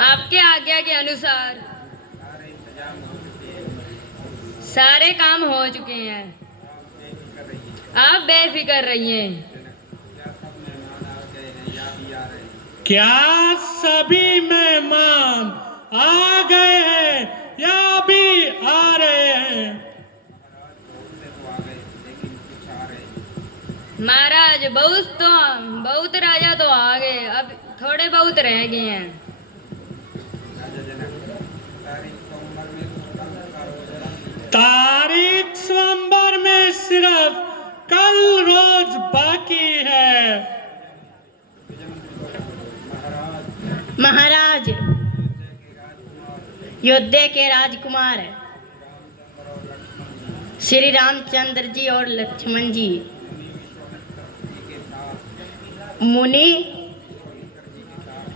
आपके आज्ञा के अनुसार सारे काम हो चुके हैं। आप बेफिक्र रहिए। क्या सभी मेहमान आ गए हैं या अभी आ रहे हैं? महाराज बहुत राजा तो आ गए, अब थोड़े बहुत रह गए हैं। तारीख स्वयंवर में सिर्फ कल रोज बाकी है। महाराज, अयोध्या के राजकुमार श्री रामचंद्र जी और लक्ष्मण जी मुनि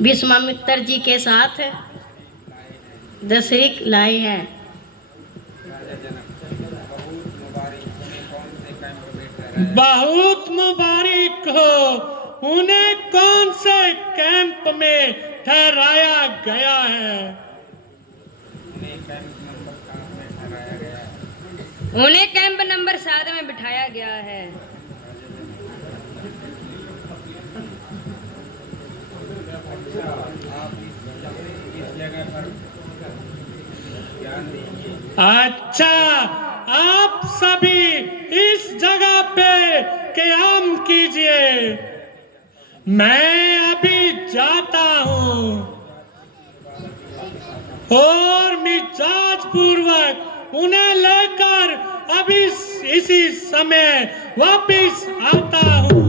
विश्वामित्र जी के साथ दशरथ लाए हैं। बहुत मुबारक हो। उन्हें कौन से कैंप में ठहराया गया है? उन्हें कैंप नंबर 7 में बिठाया गया है। अच्छा, आप सभी इस जगह पे क़याम कीजिए। मैं अभी जाता हूँ और मिजाज पूर्वक उन्हें लेकर अभी इसी समय वापिस आता हूँ।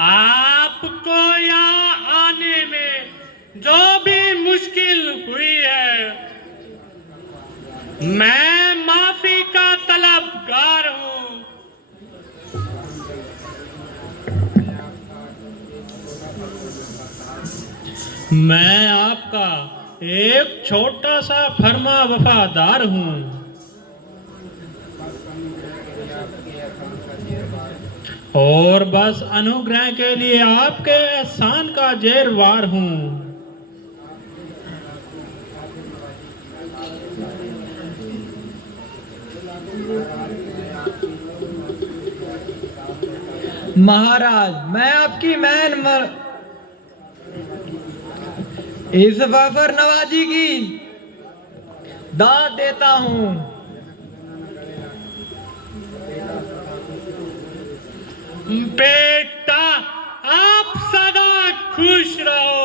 आपको यहाँ आने में जो भी मुश्किल हुई है, मैं माफी का तलबगार हूँ। मैं आपका एक छोटा सा फर्मा वफादार हूँ और बस अनुग्रह के लिए आपके एहसान का जेरवार हूँ। महाराज, मैं आपकी इस वफर नवाजी की दाद देता हूँ। बेटा, आप सदा खुश रहो।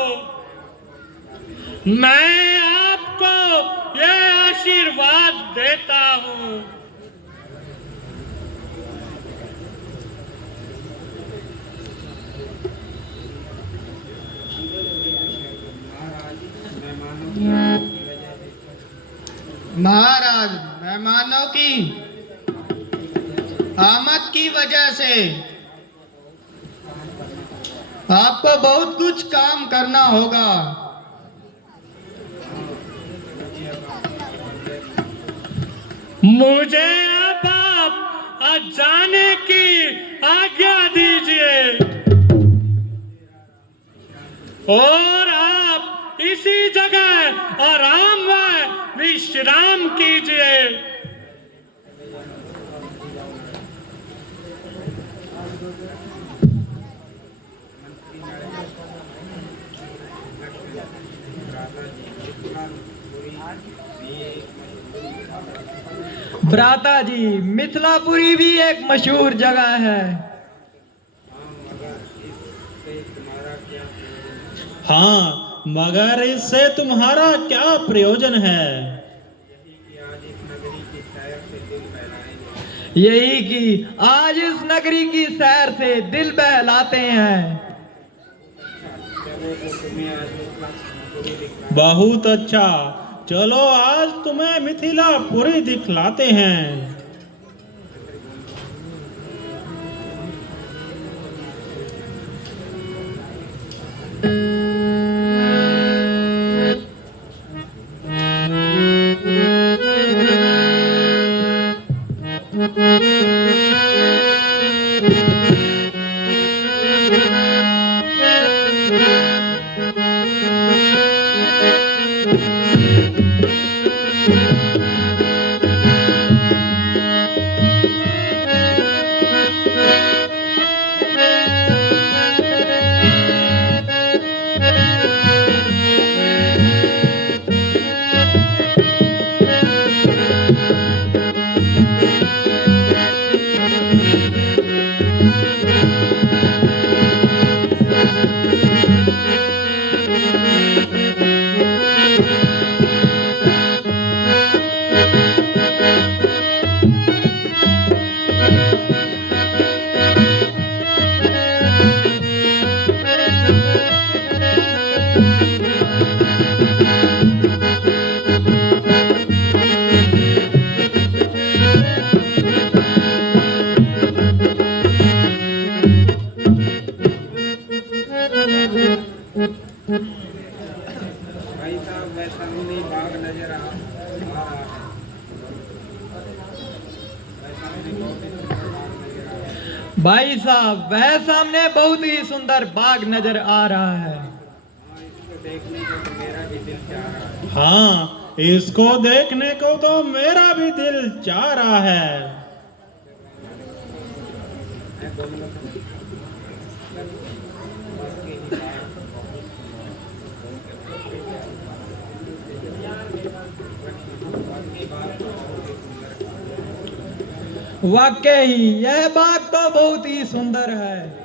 मैं आपको ये आशीर्वाद देता हूँ। महाराज, मेहमानों की आमद की वजह से आपको बहुत कुछ काम करना होगा। मुझे अब आप जाने की आज्ञा दीजिए और आप इसी जगह आराम व विश्राम कीजिए। भ्राता जी, मिथिलापुरी भी एक मशहूर जगह है। हाँ, मगर इससे तुम्हारा क्या प्रयोजन है? यही कि आज इस नगरी की सैर से दिल बहलाते हैं। बहुत अच्छा, चलो आज तुम्हें मिथिलापुरी दिखलाते हैं। भाई साहब, वह सामने बहुत ही सुंदर बाग नजर आ रहा है। हाँ, इसको देखने को तो मेरा भी दिल चाह रहा है। वाकई ही यह बाग तो बहुत ही सुंदर है।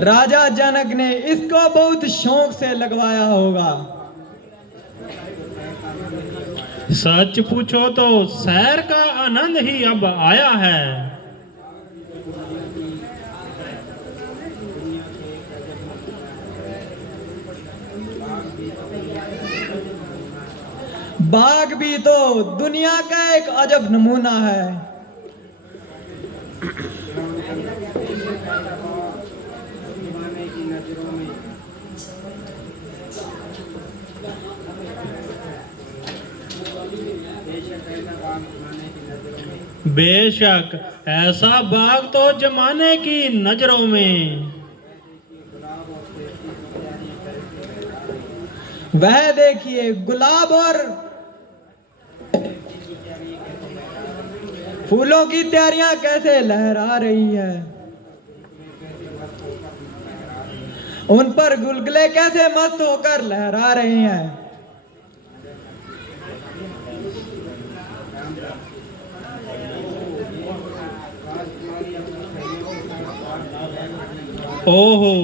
राजा जनक ने इसको बहुत शौक से लगवाया होगा। सच पूछो तो सैर का आनंद ही अब आया है। बाग भी तो दुनिया का एक अजब नमूना है। बेशक ऐसा बाग तो जमाने की नजरों में। वह देखिए, गुलाब और फूलों की क्यारियां कैसे लहरा रही है। उन पर गुलगुले कैसे मस्त होकर लहरा रहे हैं। ओहो,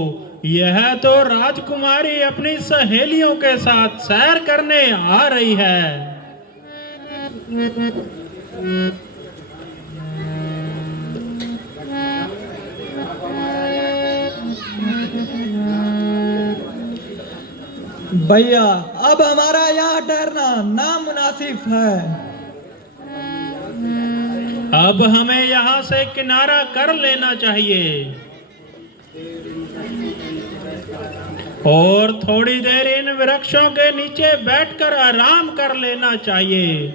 यह तो राजकुमारी अपनी सहेलियों के साथ सैर करने आ रही है। भैया, अब हमारा यहाँ ठहरना नामुनासिब है। अब हमें यहाँ से किनारा कर लेना चाहिए और थोड़ी देर इन वृक्षों के नीचे बैठकर आराम कर लेना चाहिए।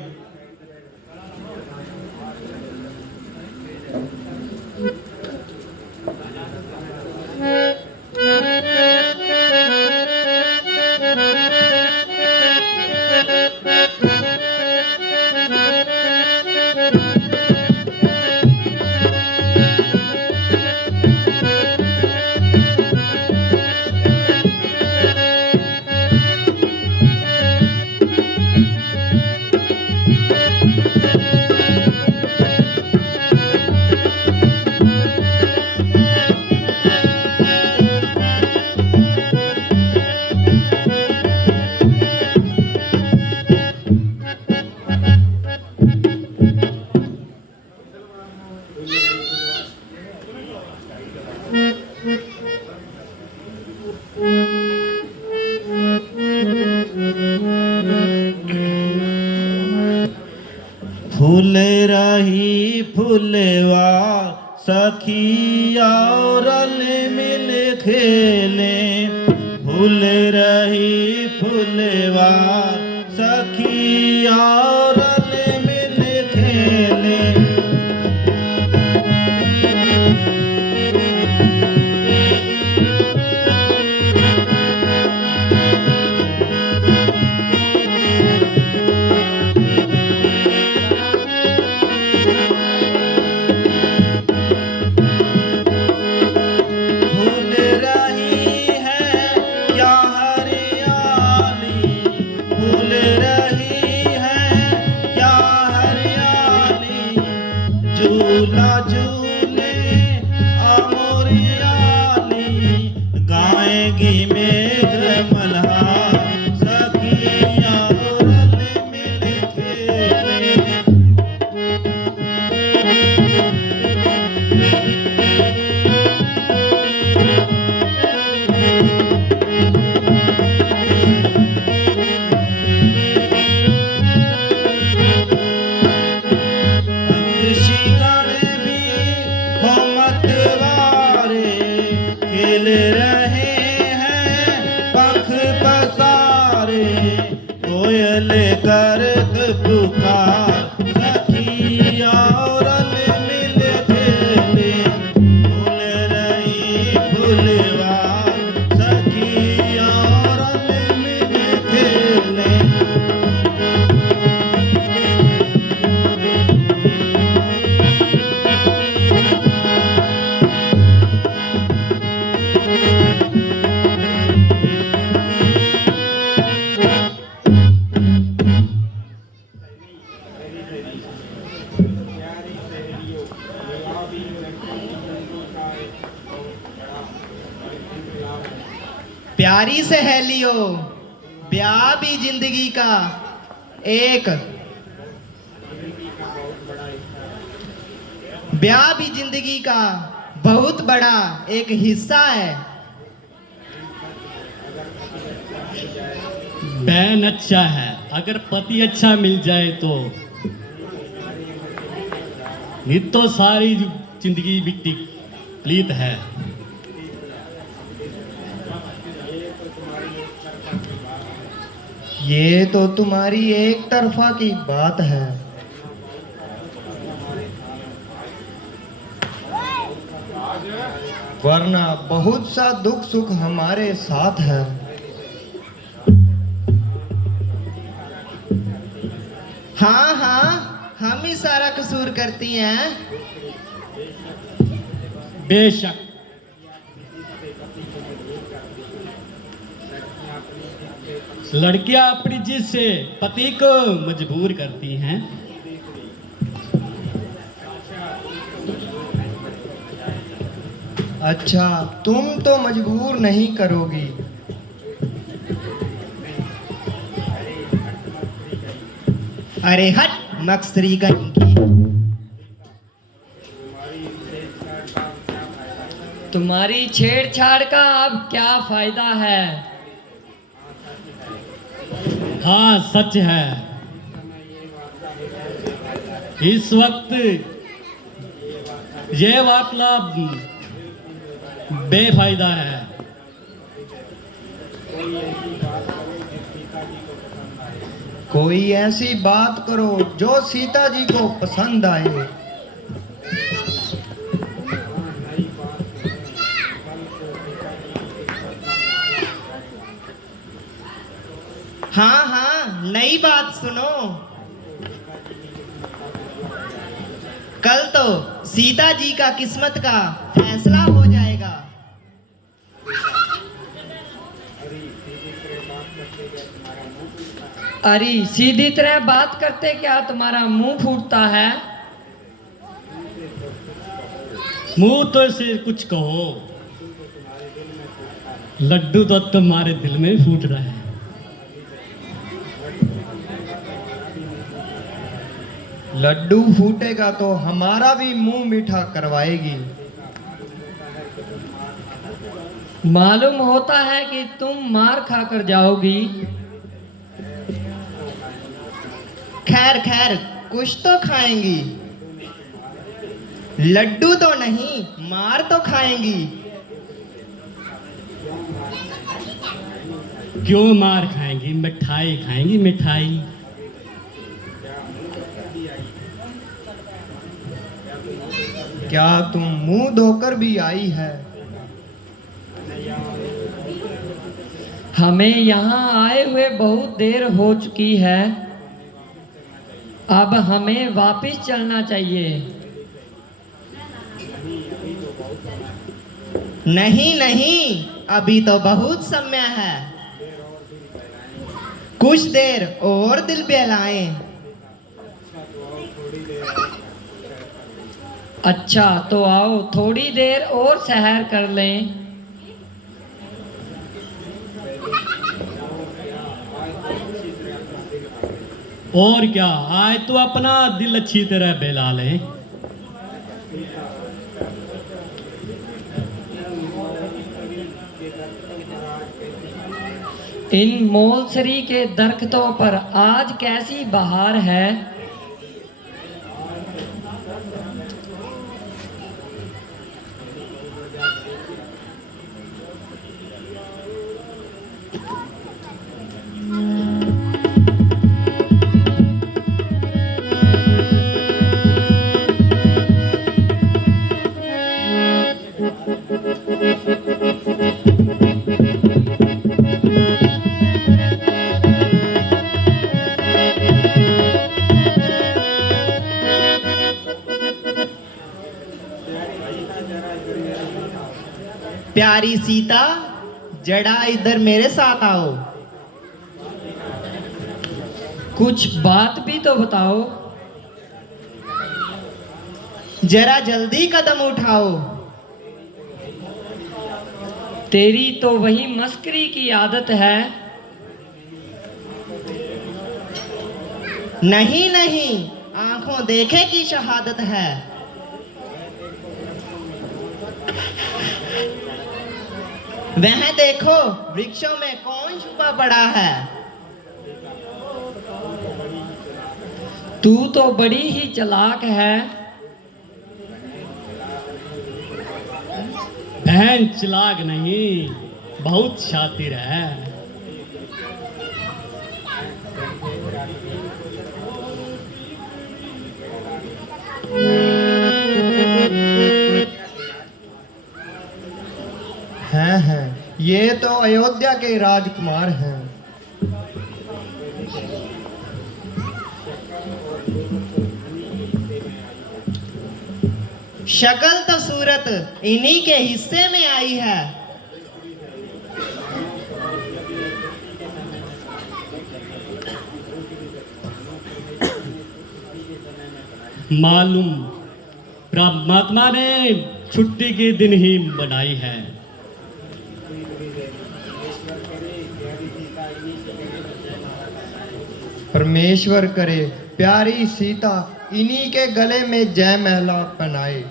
फूल रही फूलवा सखिया रल मिल खेले। फूल रही फूलवा सखिया रल मिल खेले। फूल रही है क्या हरियाली, फूल रही है प्यारी सहेलियों, ब्याह भी जिंदगी का एक ब्याह भी जिंदगी का बहुत बड़ा एक हिस्सा है। बहन अच्छा है, अगर पति अच्छा मिल जाए तो नहीं तो सारी जिंदगी बिट्टी प्लीत है। ये तो तुम्हारी एक तरफा की बात है। वरना बहुत सा दुख सुख हमारे साथ है। हाँ हाँ, हम ही सारा कसूर करती हैं। बेशक लड़कियां अपनी जिद से पति को मजबूर करती हैं। अच्छा, तुम तो मजबूर नहीं करोगी। अरे हट मक्सरी का इनकी। तुम्हारी छेड़छाड़ का अब क्या फायदा है? हाँ सच है, इस वक्त ये वार्तालाप बेफायदा है। कोई ऐसी बात करो जो सीता जी को पसंद आए। हाँ हाँ, नई बात सुनो। कल तो सीता जी का किस्मत का फैसला हो जाएगा। अरे सीधी तरह बात करते क्या तुम्हारा मुंह फूटता है? मुंह तो से कुछ कहो, लड्डू तो तुम्हारे दिल में फूट रहा है। लड्डू फूटेगा तो हमारा भी मुंह मीठा करवाएगी। मालूम होता है कि तुम मार खाकर जाओगी। खैर खैर, कुछ तो खाएंगी। लड्डू तो नहीं, मार तो खाएंगी। क्यों मार खाएंगी? मिठाई खाएंगी, मिठाई। क्या तुम मुंह धोकर भी आई है? हमें यहाँ आए हुए बहुत देर हो चुकी है, अब हमें वापस चलना चाहिए। नहीं नहीं, अभी तो बहुत समय है। कुछ देर और दिल बहलाएं। अच्छा तो आओ थोड़ी देर और सैर कर लें। और क्या, आज तो अपना दिल अच्छी तरह बहला लें। इन मोलसरी के दरख्तों पर आज कैसी बहार है। प्यारी सीता, जरा इधर मेरे साथ आओ। कुछ बात भी तो बताओ। जरा जल्दी कदम उठाओ। तेरी तो वही मस्करी की आदत है। नहीं नहीं, आंखों देखे की शहादत है। वह देखो, वृक्षों में कौन छुपा पड़ा है। तू तो बड़ी ही चालाक है। बहन चालाक नहीं, बहुत शातिर है। हैं, ये तो अयोध्या के राजकुमार हैं। शक्ल तो सूरत इन्हीं के हिस्से में आई है। मालूम परमात्मा ने छुट्टी के दिन ही बनाई है। परमेश्वर करे प्यारी सीता इन्हीं के गले में जय महला पहनाए।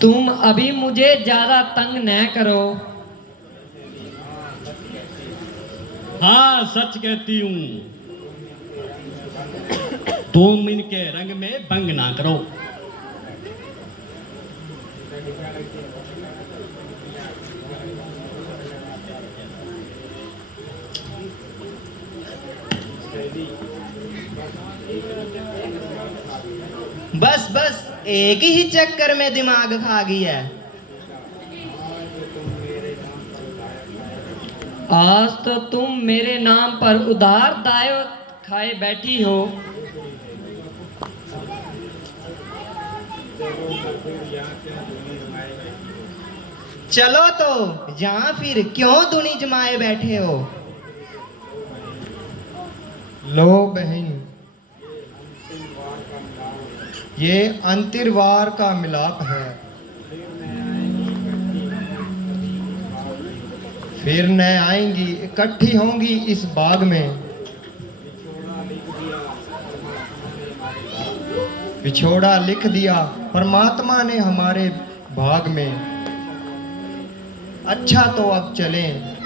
तुम अभी मुझे ज्यादा तंग न करो। हाँ, सच कहती हूँ। तुम इनके रंग में भंग ना करो। बस बस, एक ही चक्कर में दिमाग खा गई है। आज तो तुम मेरे नाम पर उधार दायो खाए बैठी हो। चलो तो, यहाँ फिर क्यों दुनी जमाए बैठे हो। लो बहन, ये अंतिरवार का मिलाप है। फिर न आएंगी, इकट्ठी होंगी इस बाग में। विछोड़ा लिख दिया परमात्मा ने हमारे भाग में। अच्छा तो अब चलें।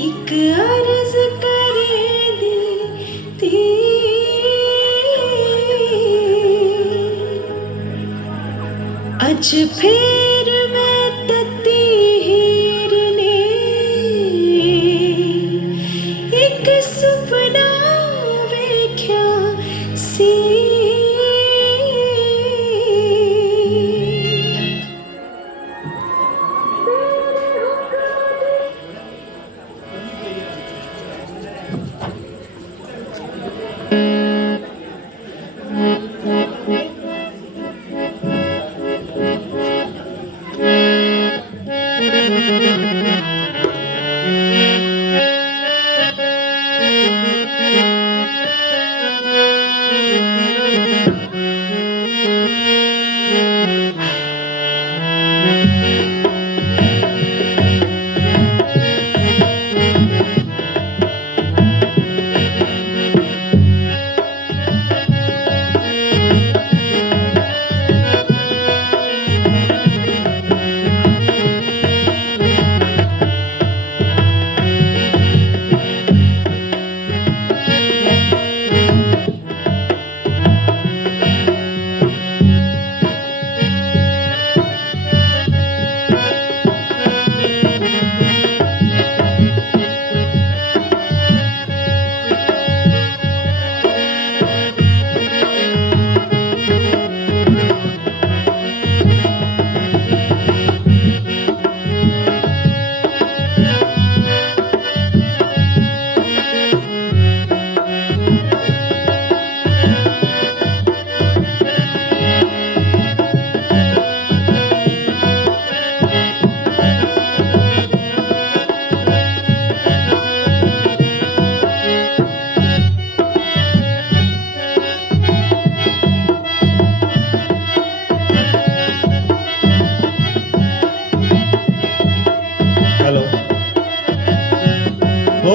एक अर्ज करे दी थी, अज फिर मैं तती हीर ने एक सुपना वेख्या सी।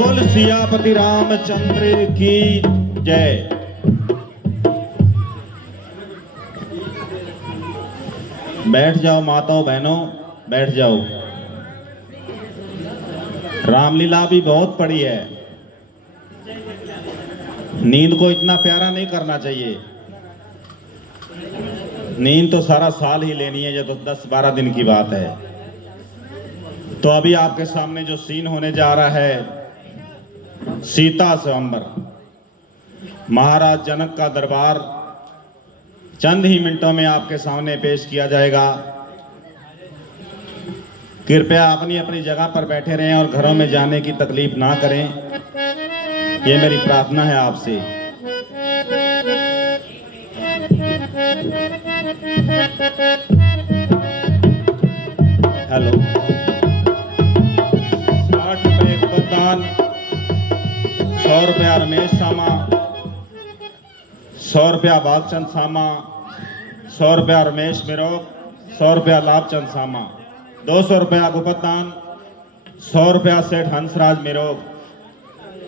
बोल सियापति रामचंद्र की जय। बैठ जाओ माताओं बहनों, बैठ जाओ। रामलीला भी बहुत पड़ी है, नींद को इतना प्यारा नहीं करना चाहिए। नींद तो सारा साल ही लेनी है, ये तो 10-12 दिन की बात है। तो अभी आपके सामने जो सीन होने जा रहा है, सीता स्वयंवर, महाराज जनक का दरबार चंद ही मिनटों में आपके सामने पेश किया जाएगा। कृपया अपनी अपनी जगह पर बैठे रहें और घरों में जाने की तकलीफ ना करें, ये मेरी प्रार्थना है आपसे। हेलो। 60 रुपये कुपदान, 100 रुपया रमेश सामा, 100 रुपया बालचंद सामा, 100 रुपया रमेश मिरोग, 100 रुपया लाभचंद सामा, 200 रुपया गुपतदान, 100 रुपया सेठ हंसराज मिरोग,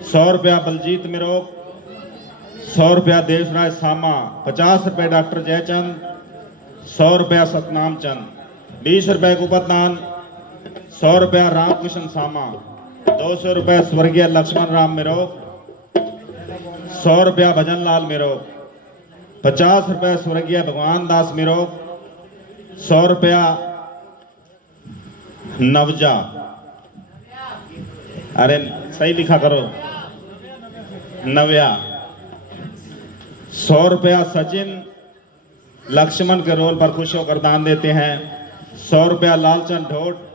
100 रुपया बलजीत मिरोग, 100 रुपया देशराज सामा, 50 रुपये डॉक्टर जयचंद, 100 रुपया सतनाम चंद, 20 रुपये गुपतदान, 100 रुपया रामकृष्ण सामा, 200 रुपये स्वर्गीय लक्ष्मण राम मिरोग, 100 रुपया भजन लाल मिरोग, 50 रुपये स्वर्गीय भगवान दास मिरोग, 100 रुपया नवजा, अरे सही लिखा करो, नव्या, 100 रुपया सचिन लक्ष्मण के रोल पर खुश होकर दान देते हैं, 100 रुपया लालचंद ढोट,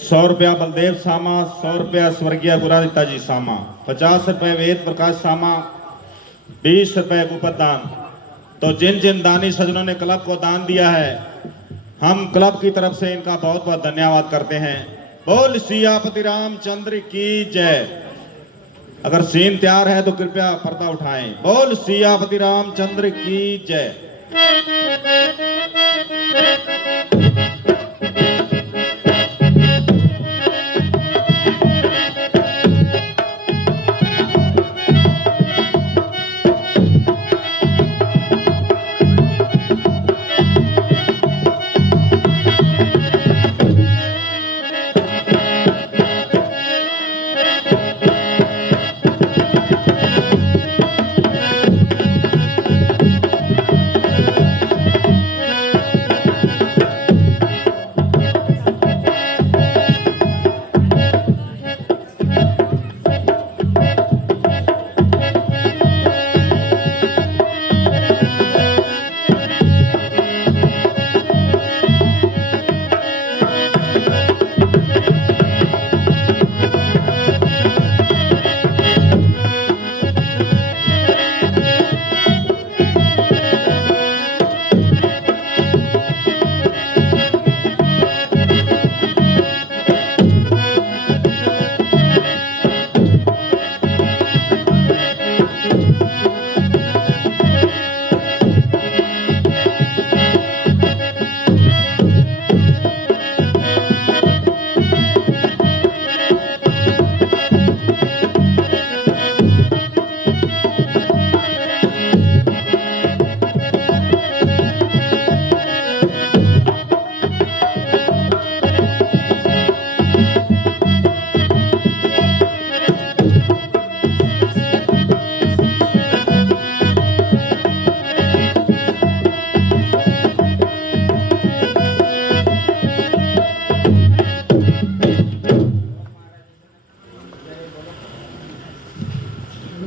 100 रुपया बलदेव सामा, 100 रुपया स्वर्गीय गुरादित्य जी सामा, 50 रुपये वेद प्रकाश सामा, 20 रुपये गुपतदान। तो जिन जिन दानी सज्जनों ने क्लब को दान दिया है, हम क्लब की तरफ से इनका बहुत बहुत धन्यवाद करते हैं। बोल सियापति रामचंद्र की जय। अगर सीन तैयार है तो कृपया पर्दा उठाएं। बोल सियापति रामचंद्र की जय।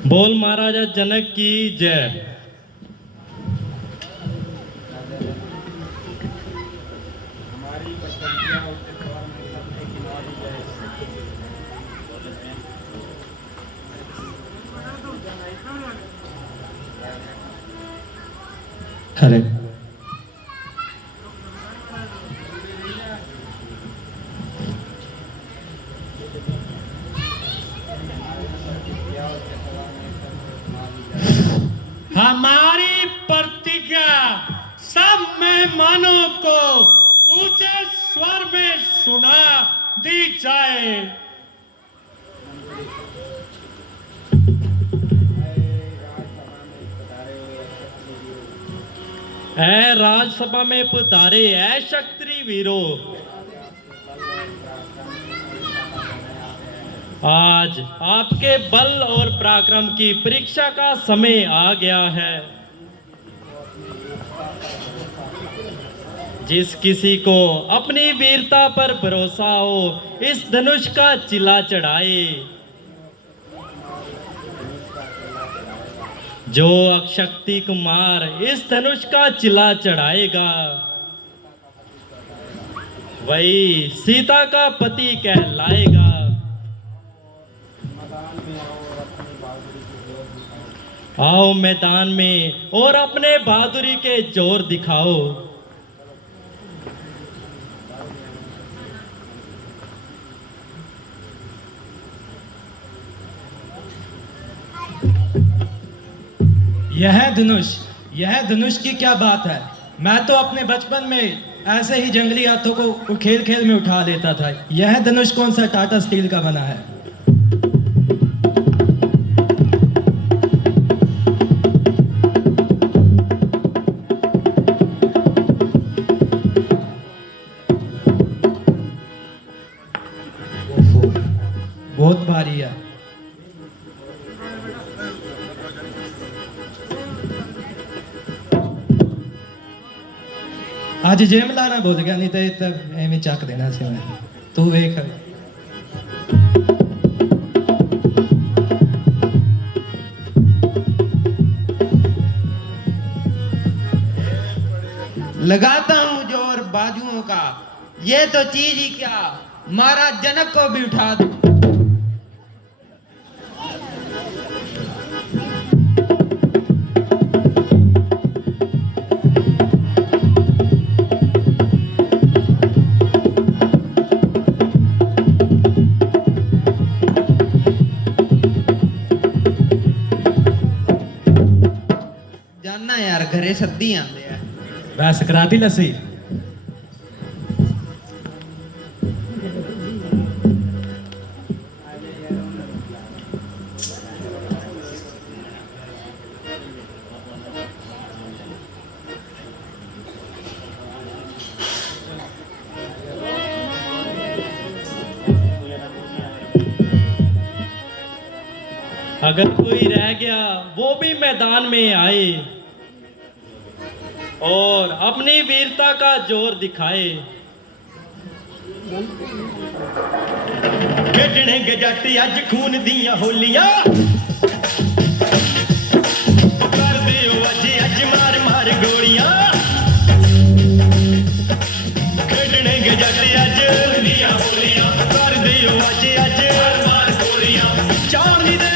बोल महाराजा जनक की जय। अरे हमारी प्रतिज्ञा सब मेहमानों को ऊंचे स्वर में सुना दी जाए। ऐ राजसभा में पधारे ऐ क्षत्रिय वीरों, आज आपके बल और पराक्रम की परीक्षा का समय आ गया है। जिस किसी को अपनी वीरता पर भरोसा हो इस धनुष का चिला चढ़ाए। जो अक्षक्ति कुमार इस धनुष का चिला चढ़ाएगा वही सीता का पति कहलाएगा। आओ मैदान में और अपने बहादुरी के जोर दिखाओ। यह धनुष की क्या बात है। मैं तो अपने बचपन में ऐसे ही जंगली हाथों को खेल खेल में उठा लेता था। यह धनुष कौन सा टाटा स्टील का बना है। बहुत भारी है। आज जेम लाना भूल गया, नहीं तो एवं चक देना सी मैं। तू वेख लगाता हूँ जोर बाजुओं का, ये तो चीज ही क्या महाराज जनक को भी उठा दो। जाना यार घरे सद्दी आंदे है। वैसे कराती लस्सी। अगर कोई रह गया वो भी मैदान में आए और अपनी वीरता का जोर दिखाए। खेडने गजट अज खून दिया होलियां कर दियो अज मार मार गोलियां। खेडने गजट अज दिया होलियां कर दियो अज मार मार गोलियां। चांदी दे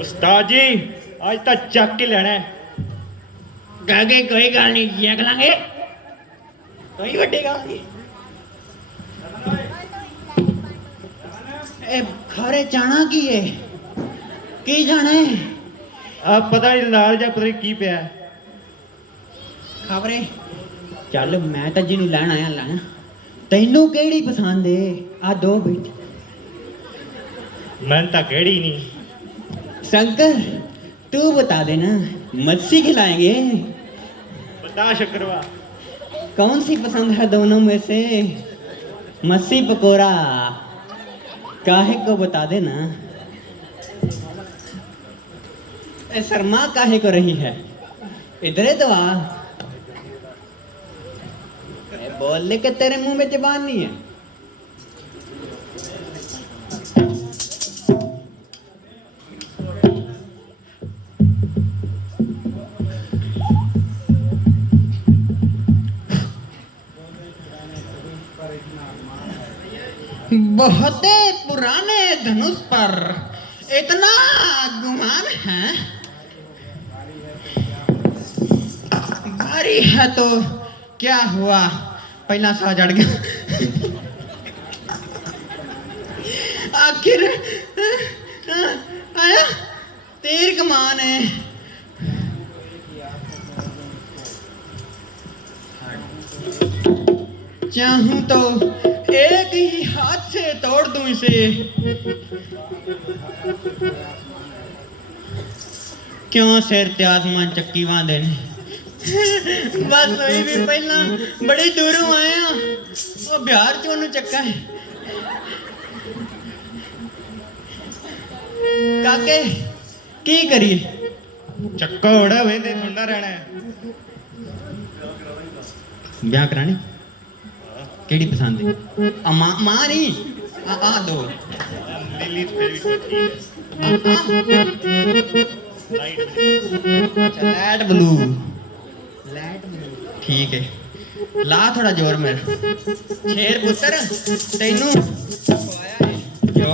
उस्ताद जी आज तो चक ही लेना है। गए कोई गल नहीं, देख लांगे। कोई वड्डी गल नहीं। ए खरे जाना की है, की जाना है। अब पता नहीं लाल जा पता नहीं की पिया खबरे। चल मैं तो जिन्नू लैन आया लैन। तैनू केड़ी पसंद है आ दो बेटी। मैं तो केड़ी नहीं। शंकर तू बता देना, मच्छी खिलाएंगे। बता शुक्रवा कौन सी पसंद है दोनों में से। मच्छी पकोड़ा काहे को बता देना। ए शर्मा काहे को रही है, इधर तो आ। बोलने के तेरे मुंह में जबान नहीं है। बहुत पुराने धनुष पर इतना गुमान है, भारी है तो क्या हुआ, पहला सा जड़ गया। आखिर आया तीर कमान है। चाहूं तो एक ही हाथ से तोड़ दूं इसे, क्यों सिर ते आसमान चक्की बांधे ने। बस वही भी पहला बड़ी दूरों आया, वो बिहार चों नूं चक्का है। काके की करिए, चक्का उड़ा वेंदे ठंडा रहना है। ब्याह कराने केड़ी पसंद है? मां नहीं आ दो नीली फिर भी लाइट ब्लू ठीक है। ला थोड़ा जोर मेरा शेर पुत्र तेनू खवाया है जो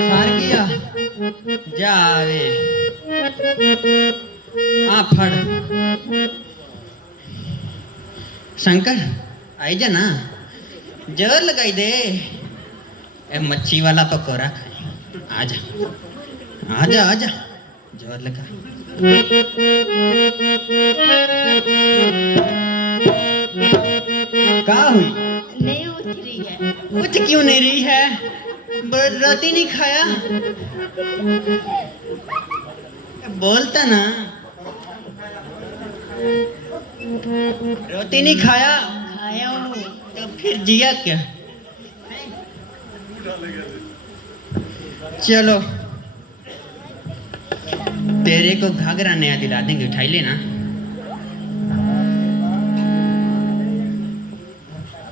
सार किया जावे आ फड़ शंकर आई जा ना, जोर लगाई दे। ए मच्छी वाला पकौड़ा खाए, आजा आजा आजा, जोर लगा। क्या हुई? नहीं उठ रही है। कुछ क्यों नहीं रही है? रोटी नहीं खाया? बोलता ना, रोटी नहीं खाया? खाया हूँ। तो फिर जिया क्या? चलो तेरे को घाघरा नया दिला देंगे, उठाई लेना।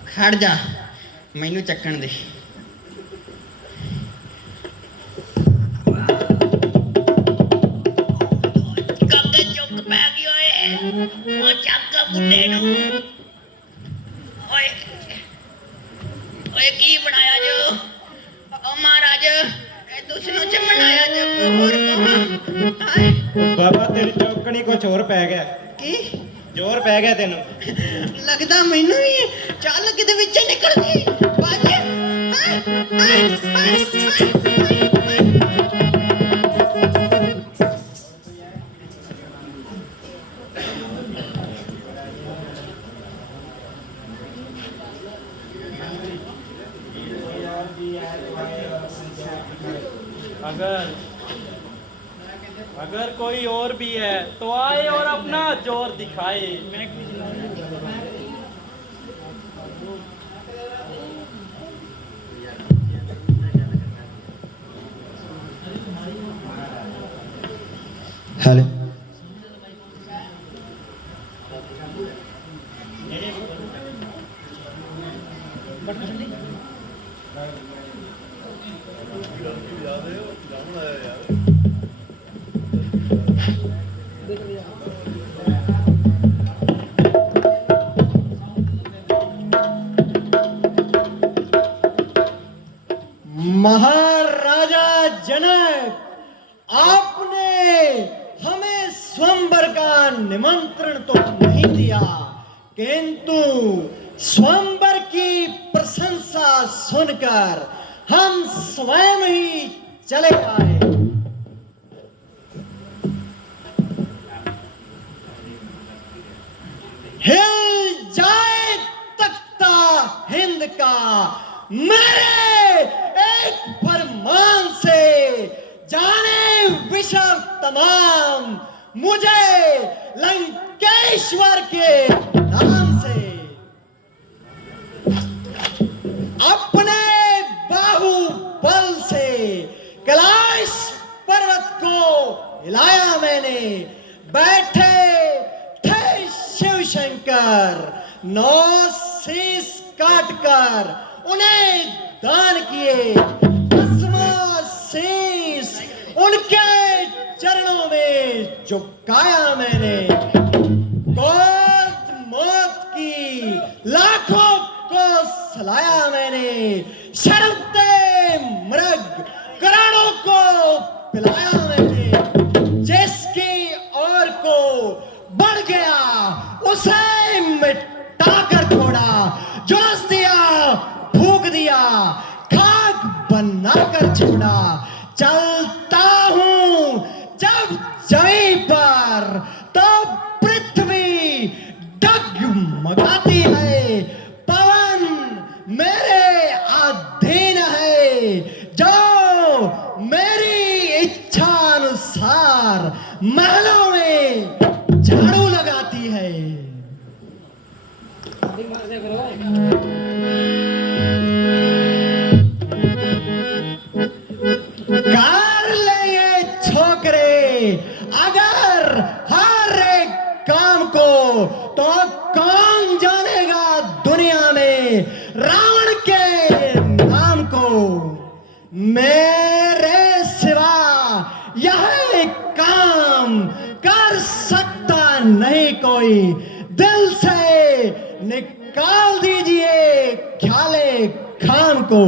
खड़ जा, मैनू चक्कन दे। काके चुक पै गई ओए, ओ चक बुड्ढे नू। ओए ओए की बनाया जो? ओ महाराज दूसरों च बनाया जो और कहां? बाबा तेरी चौकड़ी को चोर पै गया, की जोर पै गया तेनू। लगदा मैनू ही चल किते विच निकल गई बाजे। अगर कोई और भी है तो आए और अपना जोर दिखाए। हेलो महाराजा जनक, आपने हमें स्वयंवर का निमंत्रण तो नहीं दिया, किंतु स्वयंवर की प्रशंसा सुनकर हम स्वयं ही चले आए। हिल जाए तख्ता हिंद का मेरे एक फरमान से, जाने विश्व तमाम मुझे लंकेश्वर के नाम से। अपने बाहुबल से कैलाश पर्वत को हिलाया मैंने, बैठे थे शिव शंकर, 9 शीश काटकर उन्हें दान किए, 10वां शीश उनके चरणों में झुकाया मैंने, कोर्ट मौत की लाखों को सलाया मैंने, शर्ते मृग करोड़ों को पिलाया मैंने, जिसकी ओर को बढ़ गया उसे मिटा कर छोड़ा, जोश दिया फूक दिया खाक बना कर छोड़ा। चलता हूं जब जमीन पर तो पृथ्वी डगमगाती है, पवन मेरे अधीन है, जो मेरी इच्छा अनुसार महलों में झाड़ू लगाती है। कर ले ये छोकरे अगर हर एक काम को, तो कौन जानेगा दुनिया में रावण के नाम को। मेरे सिवा यह काम कर सकता नहीं कोई, दिल से निकाल दीजिए ख्याले खाम को।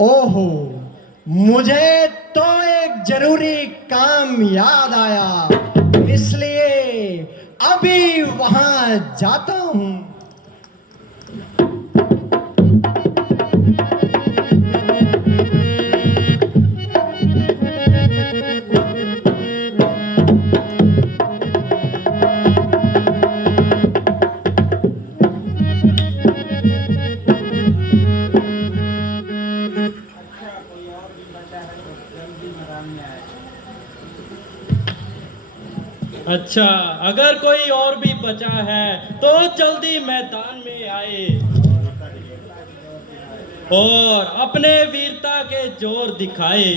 ओहो, मुझे तो एक जरूरी काम याद आया, इसलिए अभी वहां जाता हूं। अच्छा, अगर कोई और भी बचा है तो जल्दी मैदान में आए और अपने वीरता के जोर दिखाए।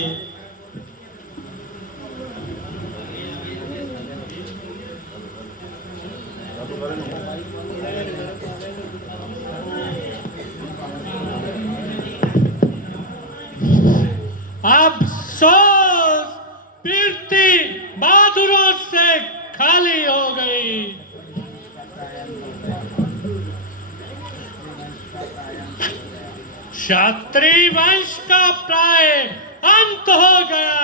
अफसोस कीर्ति बहादुरों से खाली हो गई। क्षत्रिय वंश का प्राय अंत हो गया।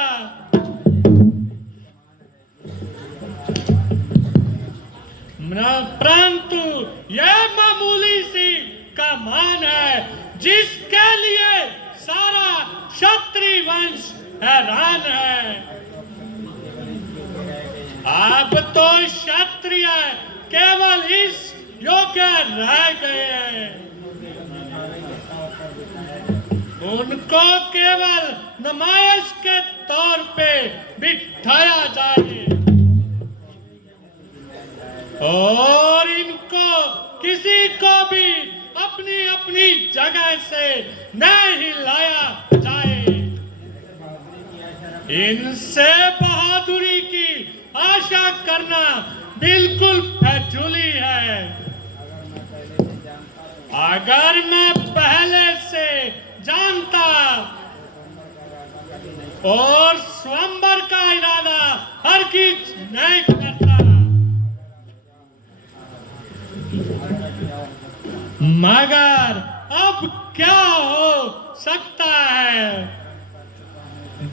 परंतु यह मामूली सी कमान है जिसके लिए सारा क्षत्रिय वंश हैरान है। अब तो क्षत्रिय केवल इस योग्य रह गए हैं, उनको केवल नुमाइश के तौर पे बिठाया जाए और इनको किसी को भी अपनी अपनी जगह से नहीं हिलाया जाए। इनसे बहादुरी की आशा करना बिल्कुल फजूली है। अगर मैं पहले से जानता और स्वयंवर का इरादा हरगिज नहीं करता, मगर अब क्या हो सकता है,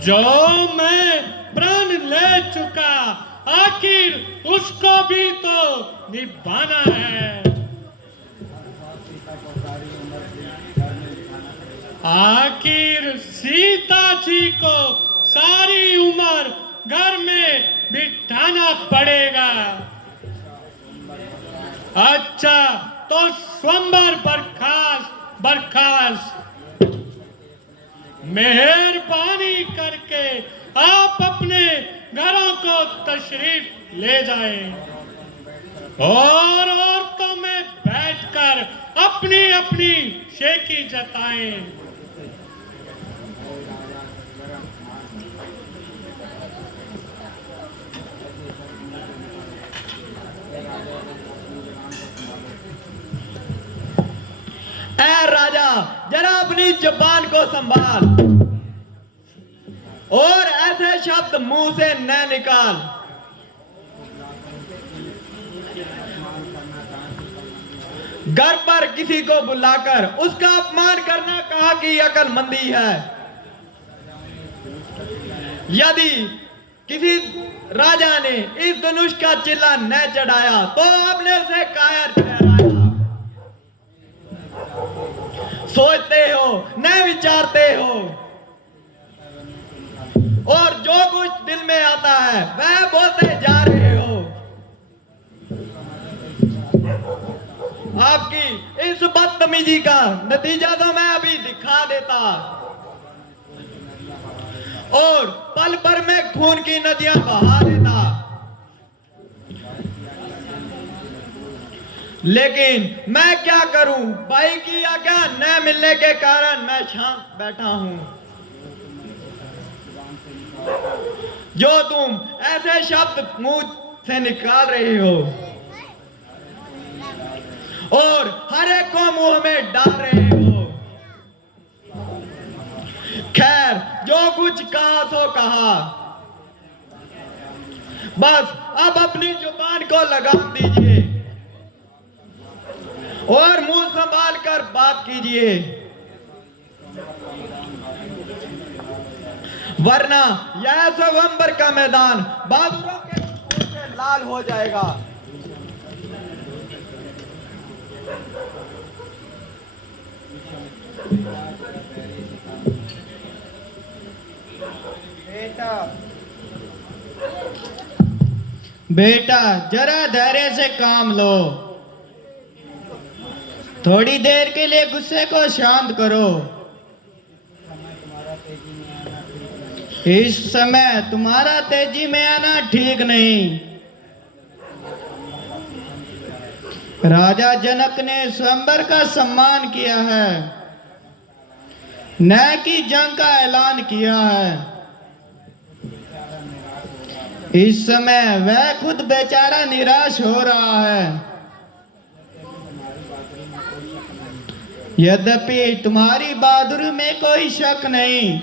जो मैं प्राण ले चुका आखिर उसको भी तो निभाना है। आखिर सीता जी को सारी उम्र घर में बिठाना पड़ेगा। अच्छा, तो स्वयंवर बर्खास्त। मेहरबानी करके आप अपने घरों को तशरीफ ले जाएं और औरतों में बैठकर अपनी अपनी शेखी जताएं। ऐ राजा, जरा अपनी जुबान को संभाल और ऐसे शब्द मुंह से न निकाल। घर पर किसी को बुलाकर उसका अपमान करना कहाँ की अक्लमंदी है। यदि किसी राजा ने इस धनुष का चिल्ला न चढ़ाया तो आपने उसे कायर ठहराया। सोचते हो न विचारते हो और जो कुछ दिल में आता है वह बोलते जा रहे हो। आपकी इस बदतमीजी का नतीजा तो मैं अभी दिखा देता और पल भर में खून की नदियां बहा देता, लेकिन मैं क्या करूं, भाई की आज्ञा न मिलने के कारण मैं शांत बैठा हूं। जो तुम ऐसे शब्द मुंह से निकाल रहे हो और हर एक को मुंह में डाल रहे हो, खैर जो कुछ कहा सो कहा, बस अब अपनी जुबान को लगाम दीजिए और मुंह संभाल कर बात कीजिए, वरना यह स्वयंवर का मैदान बहादुरों के खून से लाल हो जाएगा। बेटा जरा धैर्य से काम लो, थोड़ी देर के लिए गुस्से को शांत करो। इस समय तुम्हारा तेजी में आना ठीक नहीं। राजा जनक ने स्वयंवर का सम्मान किया है, न कि जंग का ऐलान किया है। इस समय वह खुद बेचारा निराश हो रहा है। यद्यपि तुम्हारी बहादुरी में कोई शक नहीं,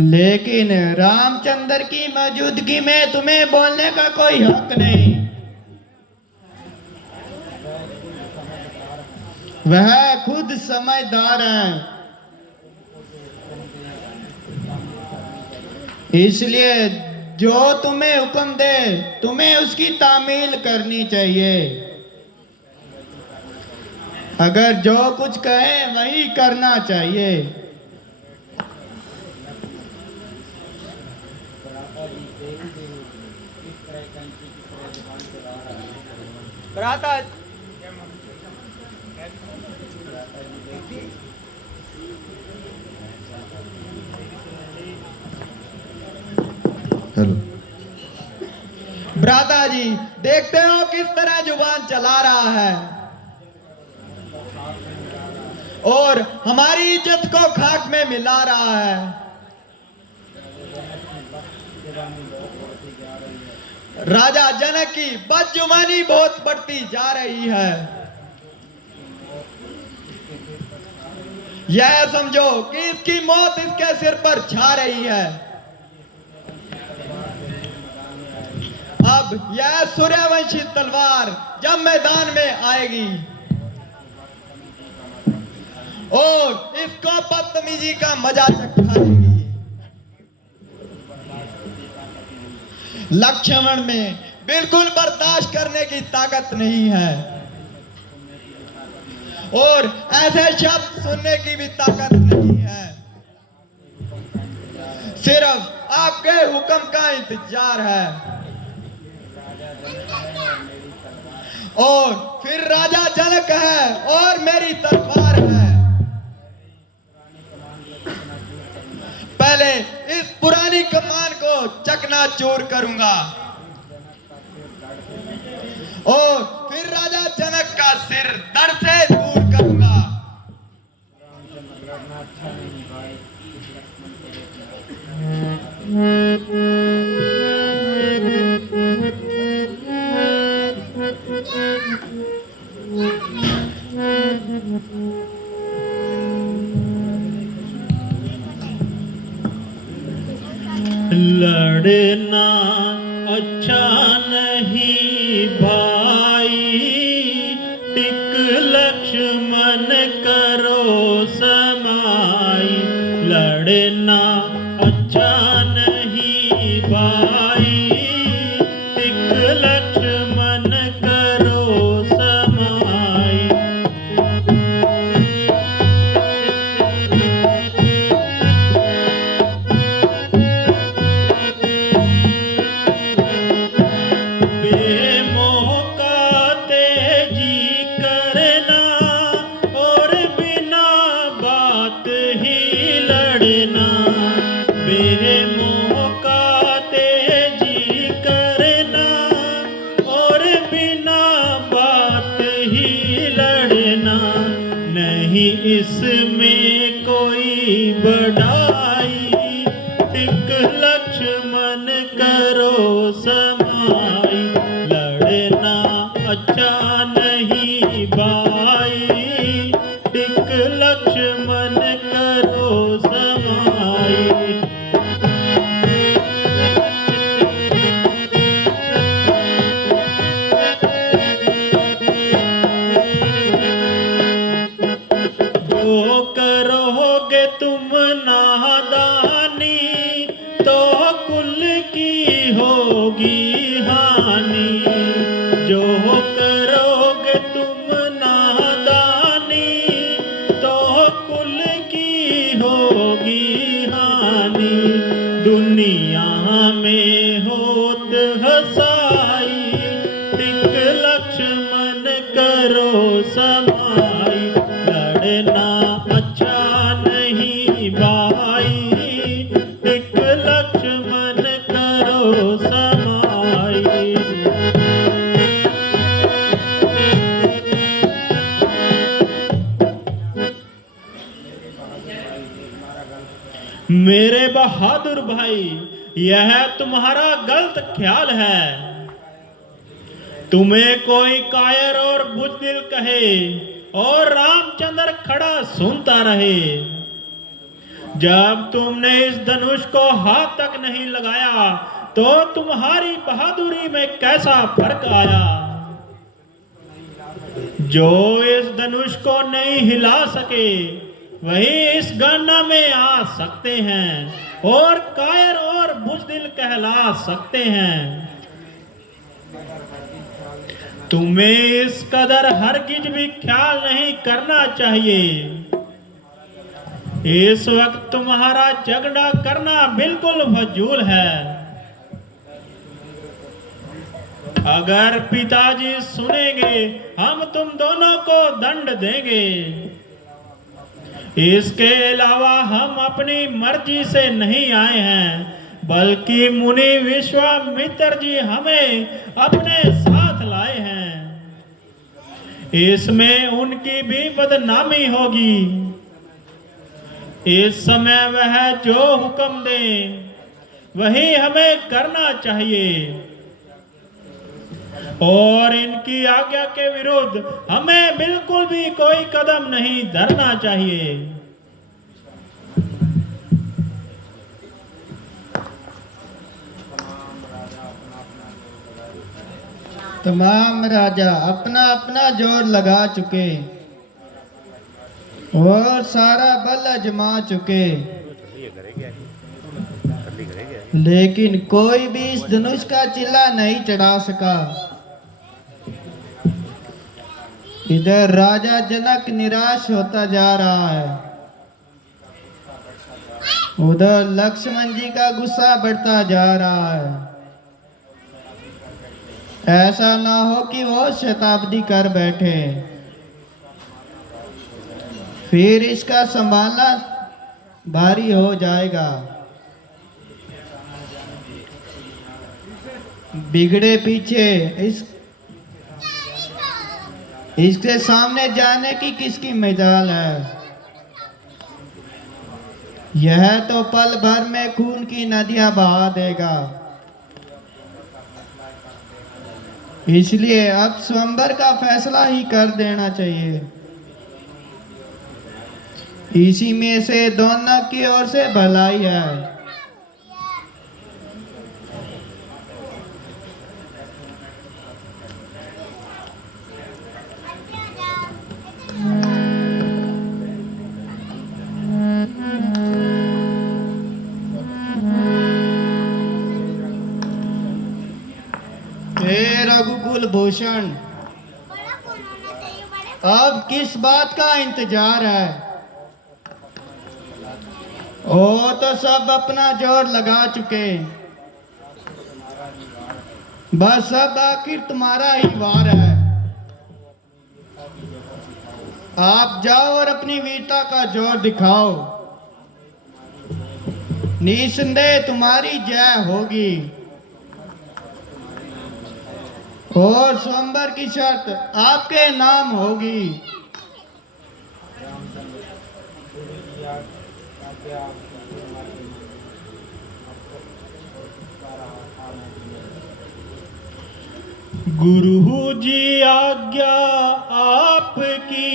लेकिन रामचंद्र की मौजूदगी में तुम्हें बोलने का कोई हक नहीं। वह खुद समझदार है, इसलिए जो तुम्हें हुक्म दे तुम्हें उसकी तामील करनी चाहिए। अगर जो कुछ कहे वही करना चाहिए। भ्राता हेलो भ्राता जी, देखते हो किस तरह जुबान चला रहा है और हमारी इज्जत को खाक में मिला रहा है। राजा जनक की बदजुबानी बहुत बढ़ती जा रही है। यह समझो कि इसकी मौत इसके सिर पर छा रही है। अब यह सूर्यवंशी तलवार जब मैदान में आएगी और इसको बदतमीजी का मजा चखाएगी, लक्ष्मण में बिल्कुल बर्दाश्त करने की ताकत नहीं है और ऐसे शब्द सुनने की भी ताकत नहीं है। सिर्फ आपके हुक्म का इंतजार है। और फिर राजा जनक है और मेरी तलवार है। पहले इस पुरानी कमान को चकनाचूर करूंगा और फिर राजा जनक का सिर धड़ से दूर करूंगा। लड़ना अच्छा नहीं भाई, टिक लक्ष्मण करो समाई। लड़ना अच्छा नहीं भाई, टिक लक्ष्मण करो समाई। बेमौका तेजी करना और बिना बात ही लड़ना। बेमौका तेजी करना और बिना बात ही लड़ना। नहीं इसमें कोई बढ़ाई, टिक लक्ष्मण करो समाई। लड़ना अच्छा नहीं भाई, टिक लक्ष्मण करो समाई। जो करोगे तुम नादानी, तो कुल की होगी हानि। जो करोगे तुम नादानी, तो कुल की होगी हानि। दुनिया में होत हसाई, टिक लक्ष्मण करो समाई। लड़ना अच्छा नहीं भाई, टिक लक्ष्मण करो समाई। मेरे बहादुर भाई, यह तुम्हारा गलत ख्याल है। तुम्हें कोई कायर और बुज़दिल कहे और रामचंद्र खड़ा सुनता रहे। जब तुमने इस धनुष को हाथ तक नहीं लगाया, तो तुम्हारी बहादुरी में कैसा फर्क आया। जो इस धनुष को नहीं हिला सके, वही इस गणना में आ सकते हैं और कायर और बुज़दिल कहला सकते हैं। तुम्हें इस कदर हरगिज भी ख्याल नहीं करना चाहिए। इस वक्त तुम्हारा झगड़ा करना बिल्कुल फजूल है। अगर पिताजी सुनेंगे, हम तुम दोनों को दंड देंगे। इसके अलावा हम अपनी मर्जी से नहीं आए हैं, बल्कि मुनि विश्वामित्र जी हमें अपने साथ लाए हैं। इसमें उनकी भी बदनामी होगी। इस समय वह जो हुक्म दें, वही हमें करना चाहिए और इनकी आज्ञा के विरुद्ध हमें बिल्कुल भी कोई कदम नहीं धरना चाहिए। तमाम राजा अपना अपना जोर लगा चुके और सारा बल आजमा चुके, लेकिन कोई भी इस धनुष का चिल्ला नहीं चढ़ा सका। इधर राजा जनक निराश होता जा रहा है, उधर लक्ष्मण जी का गुस्सा बढ़ता जा रहा है। ऐसा ना हो कि वो शताब्दी कर बैठे, फिर इसका संभालना भारी हो जाएगा। बिगड़े पीछे इसके सामने जाने की किसकी मजाल है। यह तो पल भर में खून की नदियां बहा देगा। इसलिए अब स्वयंवर का फैसला ही कर देना चाहिए। इसी में से दोनों की ओर से भलाई है। हे रघुकुल भूषण, अब किस बात का इंतजार है? ओ तो सब अपना जोर लगा चुके, बस अब आखिर तुम्हारा ही वार है। आप जाओ और अपनी वीरता का जोर दिखाओ, निसंदेह तुम्हारी जय होगी। और स्वयंवर की शर्त आपके नाम होगी। गुरु जी आज्ञा आपकी,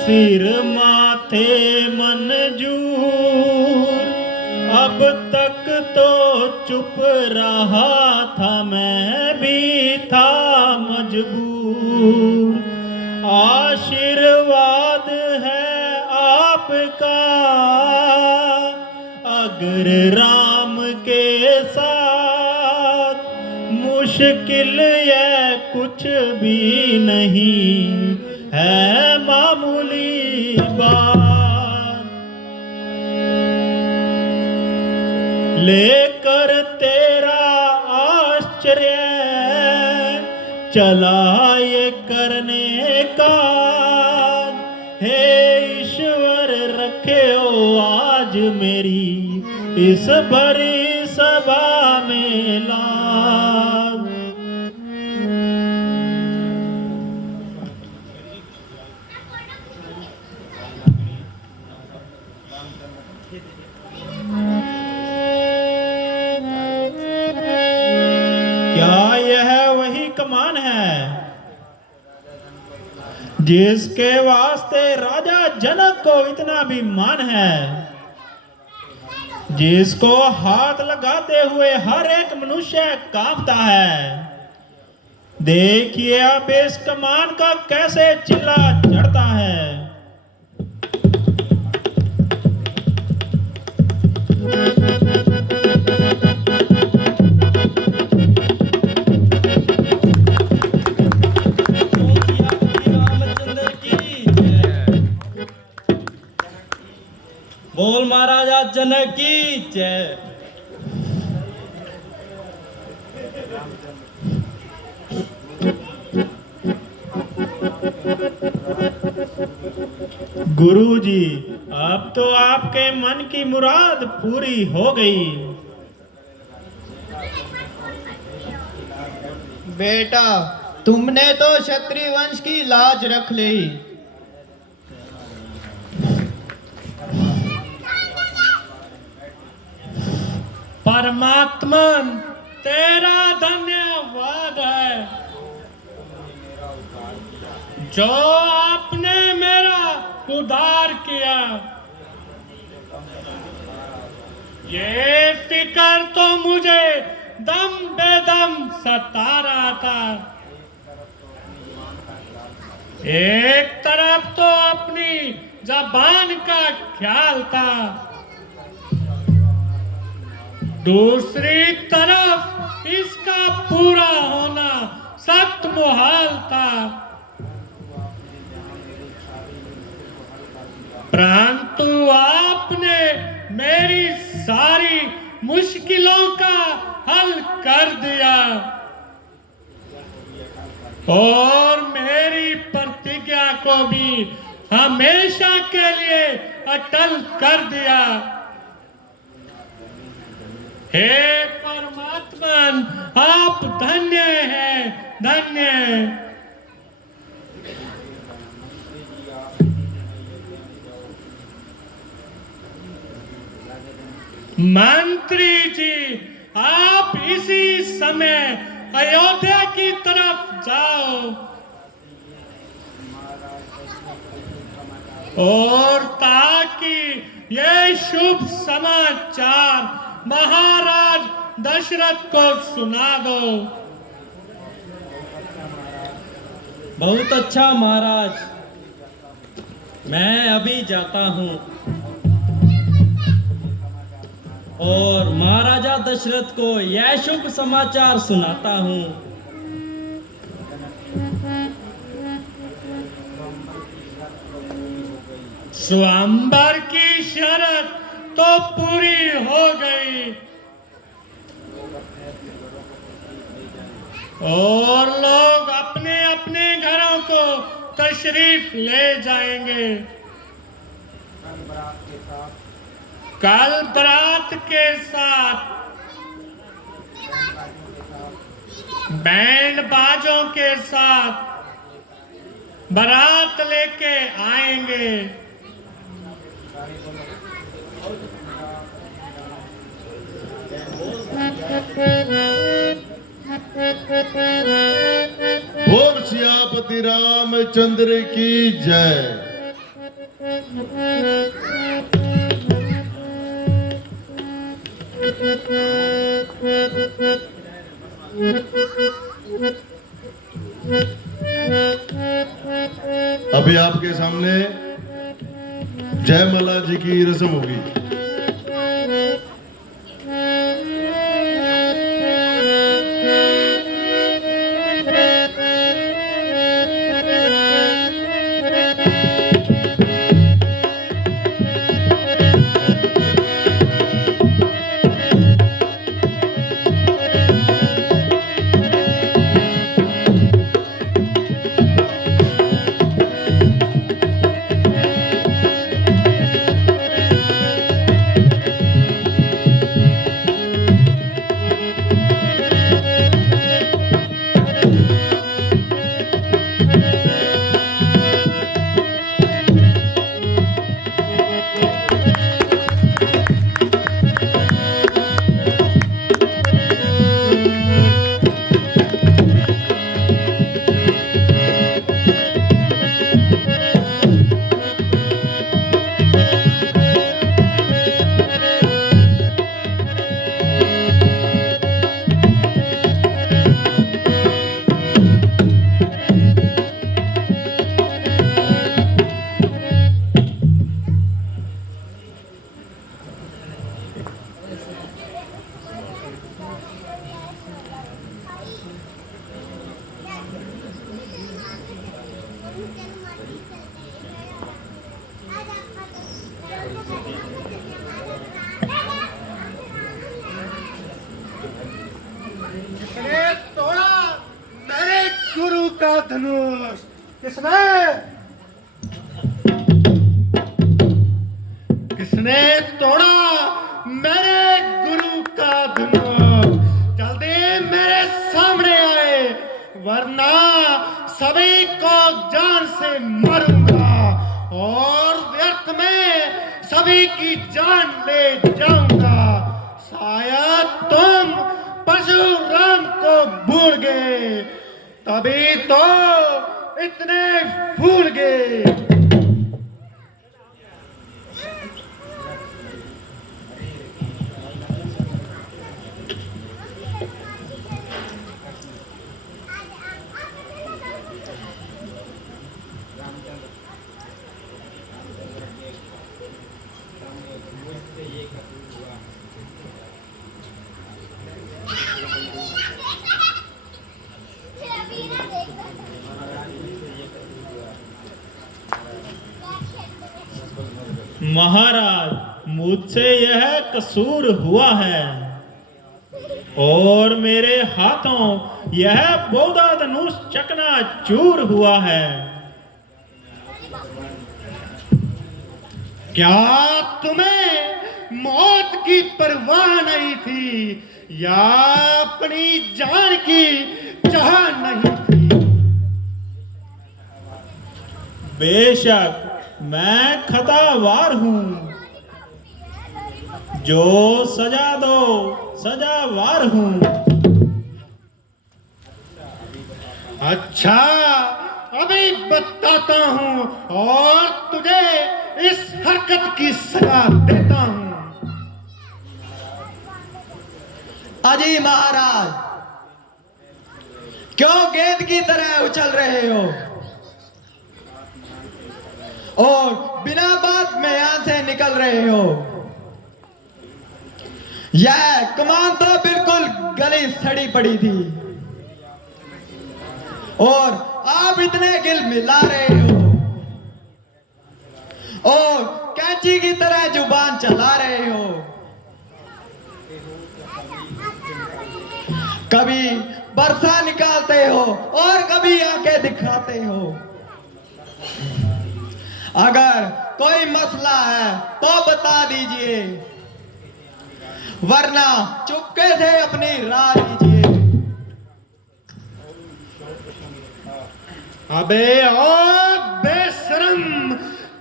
सिर माथे मंजूर। अब तक तो चुप रहा था, मैं भी था मजबूर। आशीर्वाद है आपका, अगर राम के साथ मुश्किल ये कुछ भी नहीं है, मामूली बात। लेकर तेरा आश्चर्य चला ये करने का, हे ईश्वर रखे हो आज मेरी इस भरी सभा में लाज। क्या यह वही कमान है जिसके वास्ते राजा जनक को इतना भी मान है, जिसको हाथ लगाते हुए हर एक मनुष्य कांपता है? देखिए अब इस कमान का कैसे चिल्ला चढ़ता है। बोल महाराजा जनक की जय। गुरु जी, अब तो आपके मन की मुराद पूरी हो गई। बेटा, तुमने तो क्षत्रिय वंश की लाज रख ली। परमात्मन तेरा धन्यवाद है, जो आपने मेरा उद्धार किया। ये फिकर तो मुझे दम बेदम सता रहा था। एक तरफ तो अपनी जबान का ख्याल था, दूसरी तरफ इसका पूरा होना सख्त मुहाल था। परंतु आपने मेरी सारी मुश्किलों का हल कर दिया और मेरी प्रतिज्ञा को भी हमेशा के लिए अटल कर दिया। हे परमात्मन, आप धन्य हैं, धन्य। मंत्री जी, आप इसी समय अयोध्या की तरफ जाओ और ताकि ये शुभ समाचार महाराज दशरथ को सुना दो। बहुत अच्छा महाराज, मैं अभी जाता हूँ और महाराजा दशरथ को यह शुभ समाचार सुनाता हूँ। स्वयंवर की शर्त तो पूरी हो गई और लोग अपने अपने घरों को तशरीफ ले जाएंगे। कल बारात के साथ बैंड बाजों के साथ बारात लेके आएंगे। बोल सियापति रामचंद्र की जय। अभी आपके सामने जयमाला जी की रस्म होगी। का धनुष किसने किसने तोड़ा मेरे गुरु का धनुष? जल्दी मेरे सामने आए वरना सभी को जान से मारूंगा और व्यर्थ में सभी की जान ले जाऊंगा। शायद तुम परशुराम को भूल गए, तभी तो इतने भूल गए। महाराज, मुझसे यह कसूर हुआ है और मेरे हाथों यह बौद्ध धनुष चकनाचूर हुआ है। क्या तुम्हें मौत की परवाह नहीं थी या अपनी जान की चाह नहीं थी? बेशक मैं खतावार हूं, जो सजा दो सजावार हूं। अच्छा, अभी बताता हूँ और तुझे इस हरकत की सजा देता हूँ। अजी महाराज, क्यों गेंद की तरह उछल रहे हो और बिना बात में यहां से निकल रहे हो? यह कमान तो बिल्कुल गली सड़ी पड़ी थी और आप इतने गिल मिला रहे हो और कैंची की तरह जुबान चला रहे हो। कभी बरसा निकालते हो और कभी आंखें दिखाते हो। अगर कोई मसला है तो बता दीजिए, वरना चुपके से अपनी राह लीजिए। अबे ओ बेशरम,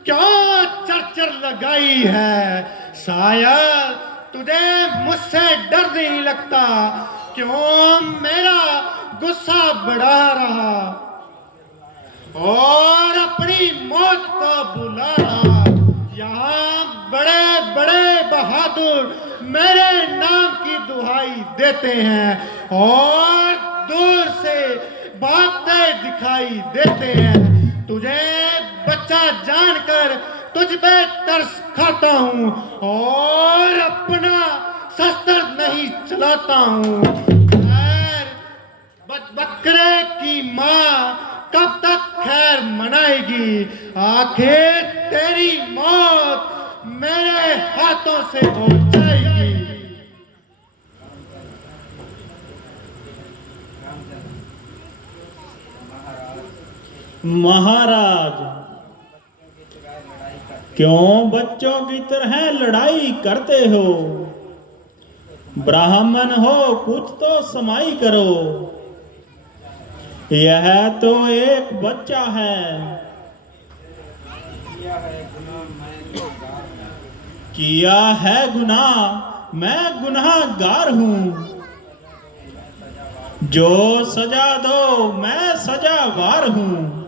क्यों चरचर लगाई है? शायद तुझे मुझसे डर नहीं लगता। क्यों मेरा गुस्सा बढ़ा रहा और अपनी मौत को बुला रहा? यहाँ बड़े बड़े बहादुर मेरे नाम की दुहाई देते हैं और दूर से भागते दिखाई देते हैं। तुझे बच्चा जानकर तुझ पे तरस खाता हूँ और अपना शस्त्र नहीं चलाता हूँ। खैर, बकरे की माँ कब तक खैर मनाएगी? आखिर तेरी मौत मेरे हाथों से हो जाएगी। महाराज, क्यों बच्चों की तरह लड़ाई करते हो? ब्राह्मण हो, कुछ तो समाई करो। यह तो एक बच्चा है। किया है गुनाह, मैं गुनाहगार हूँ। जो सजा दो, मैं सजावार हूँ।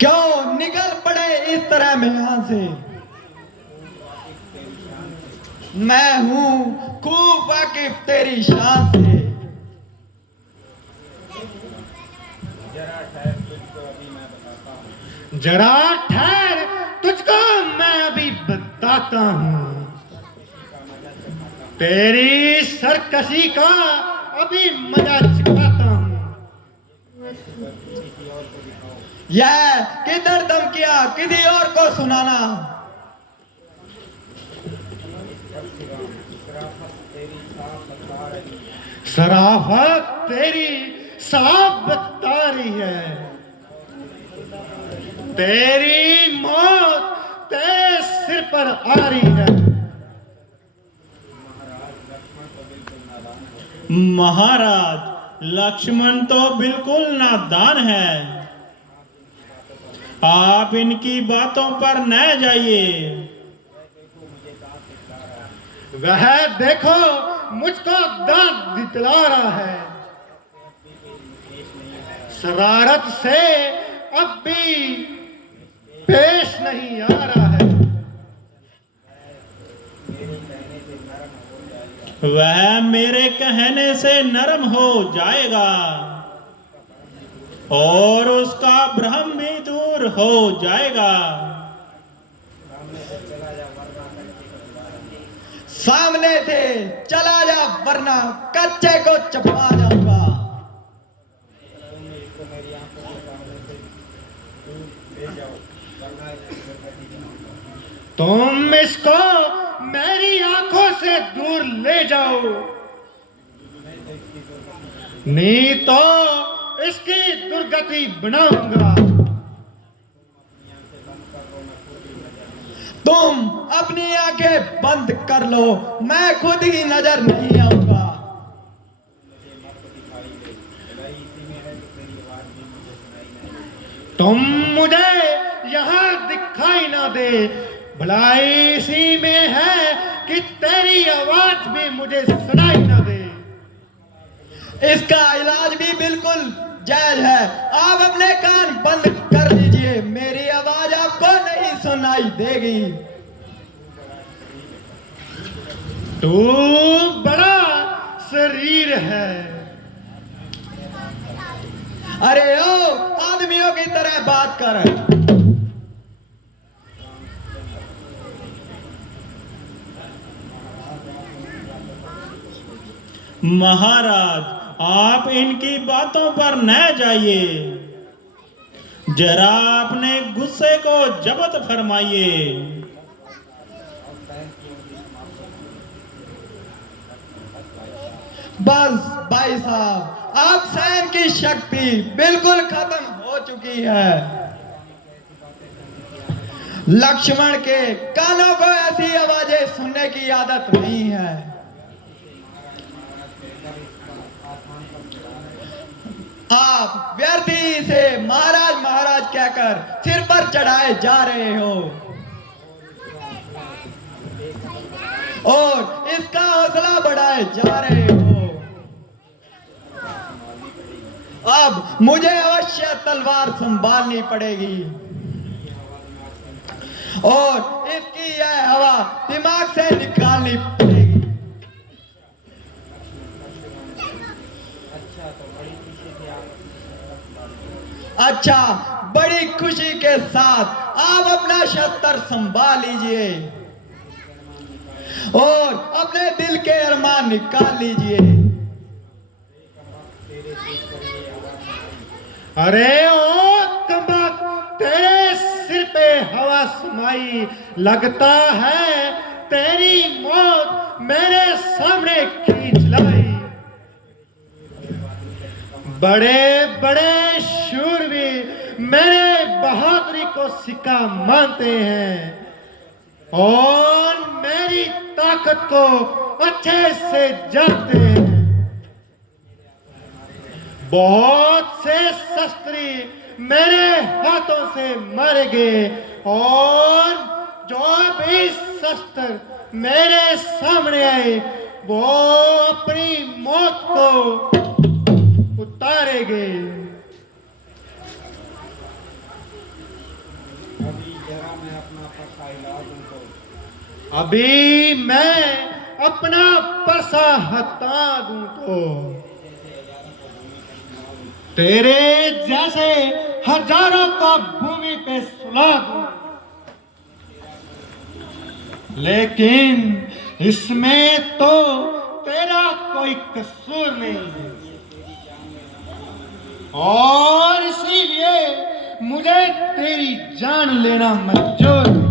क्यों निकल पड़े इस तरह में यहां से? मैं हूं खूब वाकिफ तेरी शान से। जरा ठहर, तुझको मैं अभी बताता हूँ। तेरी सरकशी का अभी मजा चखाता हूँ। यह किधर दम किया, किसी और को सुनाना। शराफत तेरी साफ बता रही है। तेरी मौत तेरे सिर पर आ रही है। महाराज, लक्ष्मण तो बिल्कुल नादान है। आप इनकी बातों पर न जाइए। वह देखो मुझको दांत दितला रहा है। शरारत से अब भी पेश नहीं आ रहा है। वह मेरे कहने से नरम हो जाएगा और उसका भ्रम भी दूर हो जाएगा। सामने से चला जा, वरना कच्चे को चबा जाऊंगा। तुम इसको मेरी आंखों से दूर ले जाओ, नहीं तो इसकी दुर्गति बनाऊंगा। तुम अपनी आंखें बंद कर लो, मैं खुद ही नजर नहीं आऊंगा। तुम मुझे यहाँ दिखाई ना दे, दे। भलाई इसी में है कि तेरी आवाज भी मुझे सुनाई न दे। इसका इलाज भी बिल्कुल जायज है। आप अपने कान बंद कर लीजिए, मेरी आवाज आपको नहीं सुनाई देगी। तू बड़ा शरीर है। अरे ओ, आदमियों की तरह बात कर। महाराज, आप इनकी बातों पर न जाइए, जरा अपने गुस्से को जब्त फरमाइए। बस भाई साहब, आप सहन की शक्ति बिल्कुल खत्म हो चुकी है। लक्ष्मण के कानों को ऐसी आवाजें सुनने की आदत नहीं है। आप व्यर्थी से महाराज महाराज कहकर सिर पर चढ़ाए जा रहे हो और इसका हौसला बढ़ाए जा रहे हो। अब मुझे अवश्य तलवार संभालनी पड़ेगी और इसकी यह हवा दिमाग से निकालनी पड़ेगी। अच्छा, बड़ी खुशी के साथ आप अपना शस्त्र संभाल लीजिए और अपने दिल के अरमान निकाल लीजिए। अरे ओ कमबख्त, तेरे सिर पे हवा समाई, लगता है तेरी मौत मेरे सामने खींच लाई। बड़े बड़े शूरवीर मेरे बहादुरी को सिक्का मानते हैं और मेरी ताकत को अच्छे से जानते हैं। बहुत से शस्त्री मेरे हाथों से मर गए और जो भी शस्त्र मेरे सामने आए वो अपनी मौत को उतारेंगे। अभी मैं अपना परसा हटा दूं तो तेरे जैसे हजारों को भूमि पे सुला दूं, लेकिन इसमें तो तेरा कोई कसूर नहीं और इसीलिए मुझे तेरी जान लेना मंजूर है।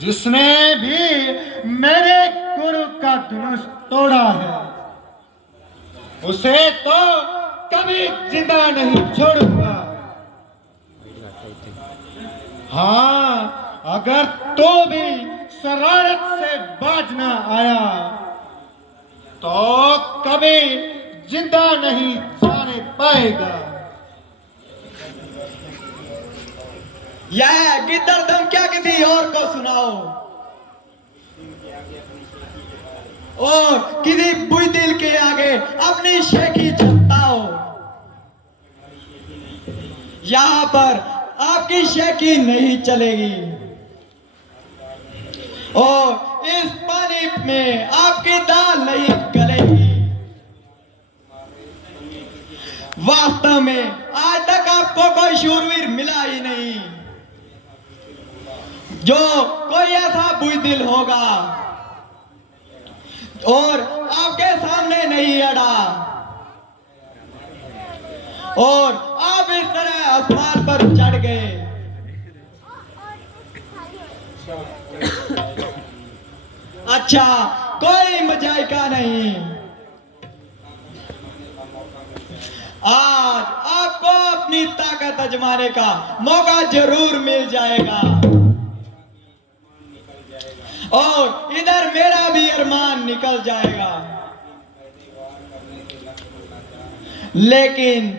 जिसने भी मेरे गुरु का धनुष तोड़ा है उसे तो कभी जिंदा नहीं छोड़ूंगा। हाँ, अगर तो भी शरारत से बाज ना आया तो कभी जिंदा नहीं जाने पाएगा। यह गिद्दड़ दम क्या किसी और को सुनाओ और किसी बुज़दिल के आगे अपनी शेखी जताओ। यहां पर आपकी शेखी नहीं चलेगी और इस पानी में आपकी दाल नहीं गलेगी। वास्तव में आज तक आपको कोई शूरवीर मिला ही नहीं जो कोई ऐसा बुज़दिल होगा और आपके सामने नहीं अड़ा और आप इस तरह आसमान पर चढ़ गए। अच्छा, कोई मजाइका नहीं। आज आपको अपनी ताकत आजमाने का मौका जरूर मिल जाएगा और इधर मेरा भी अरमान निकल जाएगा। लेकिन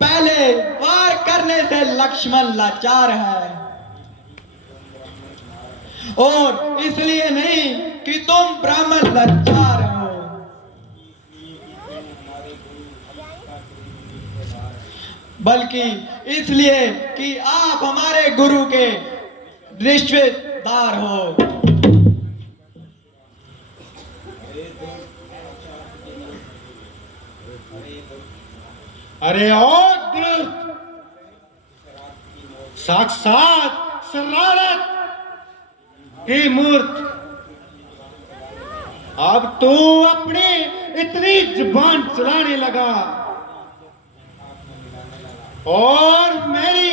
पहले वार करने से लक्ष्मण लाचार है। और इसलिए नहीं कि तुम ब्राह्मण लाचार हो, बल्कि इसलिए कि आप हमारे गुरु के रिश्तेदार हो। अरे ओ दुष्ट, साक्षात शरारत की मूर्त, अब तू अपनी इतनी जुबान चलाने लगा और मेरी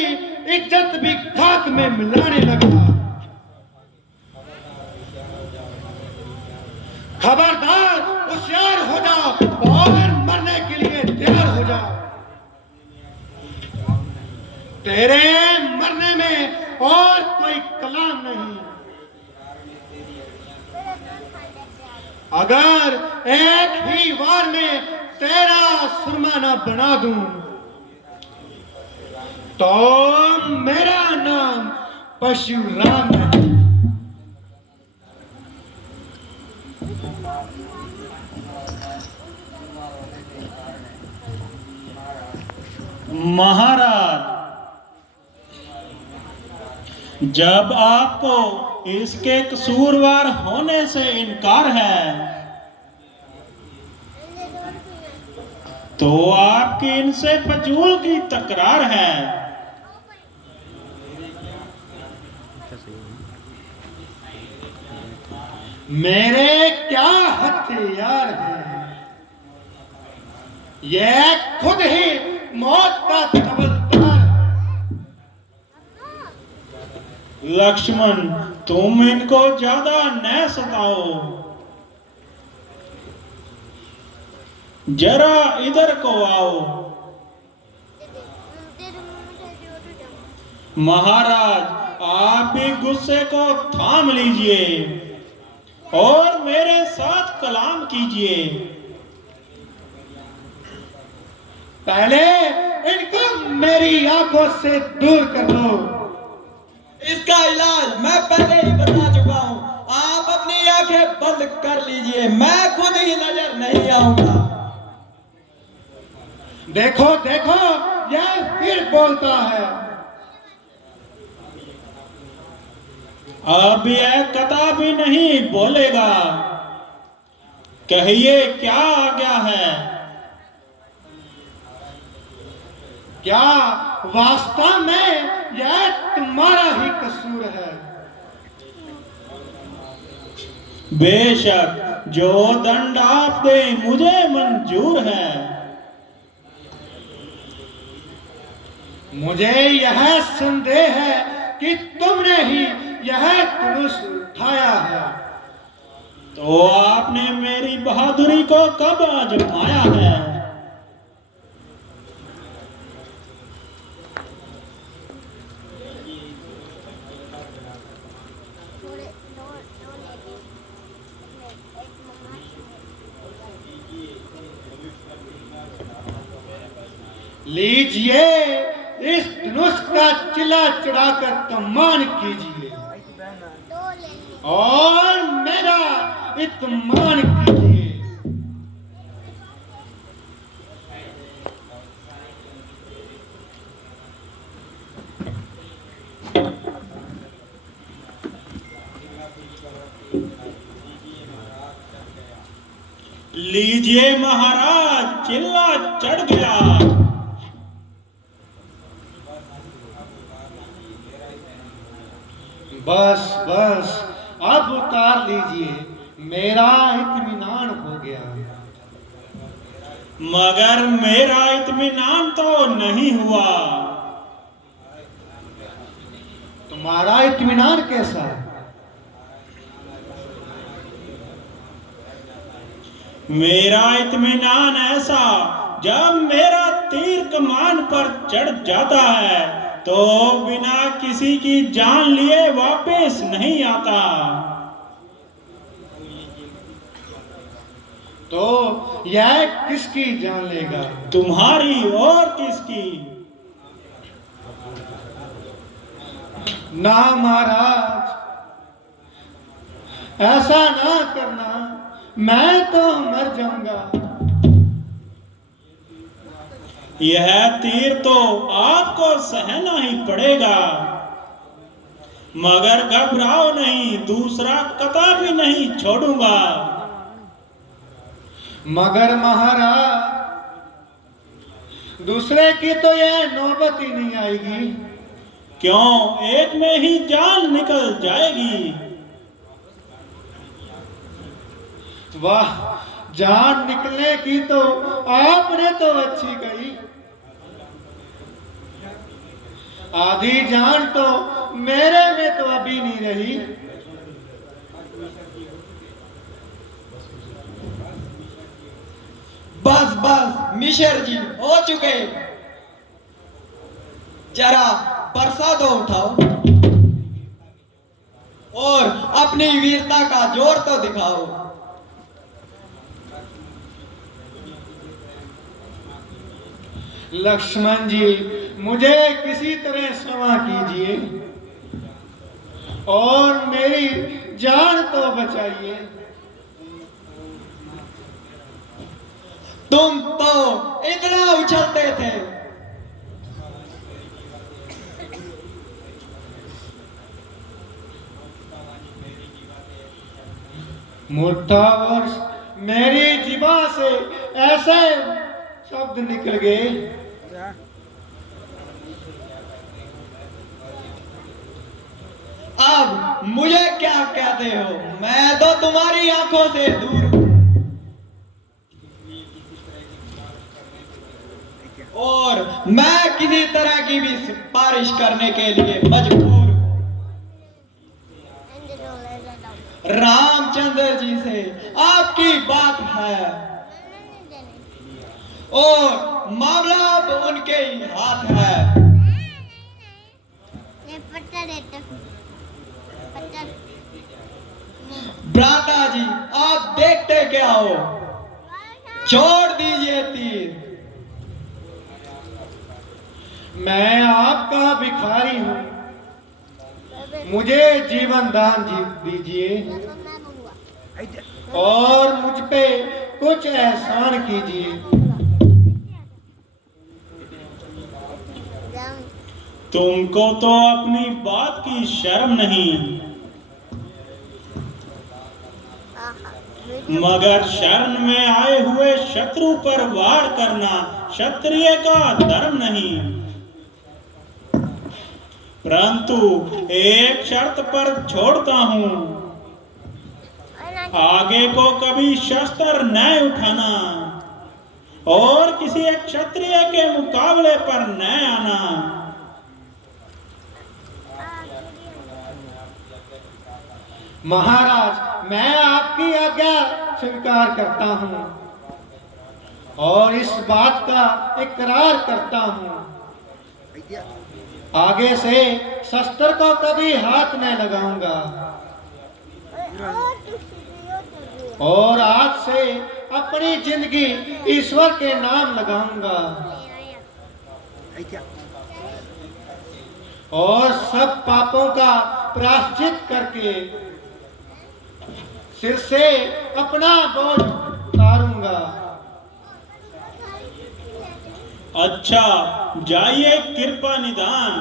इज्जत भी खाक में मिलाने लगा। खबरदार, होशियार हो जाओ और मरने के लिए तैयार हो जाओ। तेरे मरने में और कोई कलाम नहीं। अगर एक ही वार में तेरा सुरमा न बना दूं तो मेरा नाम परशुराम है। महाराज, जब आपको इसके कसूरवार होने से इनकार है तो आपकी इनसे फजूल की तकरार है। मेरे क्या हथियार हैं, ये खुद ही मौत का तबलदार है। लक्ष्मण, तुम इनको ज्यादा न सताओ, जरा इधर को आओ। महाराज, आप भी गुस्से को थाम लीजिए और मेरे साथ कलाम कीजिए। पहले इनको मेरी आंखों से दूर कर लो। इसका इलाज मैं पहले ही बता चुका हूं, आप अपनी आंखें बंद कर लीजिए, मैं खुद ही नजर नहीं आऊंगा। देखो देखो, यह फिर बोलता है। अब यह कदा भी नहीं बोलेगा। कहिए, क्या आज्ञा है? क्या वास्तव में यह तुम्हारा ही कसूर है? बेशक, जो दंड आप दे मुझे मंजूर है। मुझे यह संदेह है कि तुमने ही यह धनुष उठाया है। तो आपने मेरी बहादुरी को कब आजमाया है? लीजिए, इस धनुष का चिल्ला चढ़ाकर सम्मान कीजिए और मेरा इत्मान कीजिए। लीजिए महाराज, चिल्ला चढ़ गया। बस बस, अब उतार लीजिए, मेरा इत्मीनान हो गया। मगर मेरा इत्मीनान तो नहीं हुआ। तुम्हारा इत्मीनान कैसा? मेरा इत्मीनान ऐसा, जब मेरा तीर कमान पर चढ़ जाता है तो बिना किसी की जान लिए वापस नहीं आता। तो यह किसकी जान लेगा? तुम्हारी और किसकी? ना महाराज, ऐसा ना करना, मैं तो मर जाऊंगा। यह तीर तो आपको सहना ही पड़ेगा, मगर घबराओ नहीं, दूसरा कतई नहीं छोड़ूंगा। मगर महाराज, दूसरे की तो यह नौबत ही नहीं आएगी। क्यों, एक में ही जान निकल जाएगी। वाह, जान निकलने की तो आपने तो अच्छी कही। आधी जान तो मेरे में तो अभी नहीं रही। बस बस मिशर जी, हो चुके। जरा बरसा तो उठाओ और अपनी वीरता का जोर तो दिखाओ। लक्ष्मण जी, मुझे किसी तरह क्षमा कीजिए और मेरी जान तो बचाइए। तुम तो इतना उछलते थे। मूर्खा और मेरी जीवा से ऐसे शब्द निकल गए। अब मुझे क्या कहते हो? मैं तो तुम्हारी आंखों से दूर हूं और मैं किसी तरह की भी सिफारिश करने के लिए मजबूर हूं। रामचंद्र जी से आपकी बात है और मामला अब उनके ही हाथ है। भ्राता जी, आप देखते क्या हो? छोड़ दीजिए तीर। मैं आपका भिखारी हूँ, मुझे जीवन दान दीजिए और मुझ पे कुछ एहसान कीजिए। तुमको तो अपनी बात की शर्म नहीं, मगर शरण में आए हुए शत्रु पर वार करना क्षत्रिय का धर्म नहीं। परंतु एक शर्त पर छोड़ता हूं, आगे को कभी शस्त्र न उठाना और किसी एक क्षत्रिय के मुकाबले पर न आना। महाराज, मैं आपकी आज्ञा स्वीकार करता हूँ और इस बात का इकरार करता हूँ, आगे से शस्त्र को कभी हाथ न लगाऊंगा और आज से अपनी जिंदगी ईश्वर के नाम लगाऊंगा और सब पापों का प्रायश्चित करके सिर से अपना बोझ उतारूंगा। अच्छा, जाइए कृपा निदान।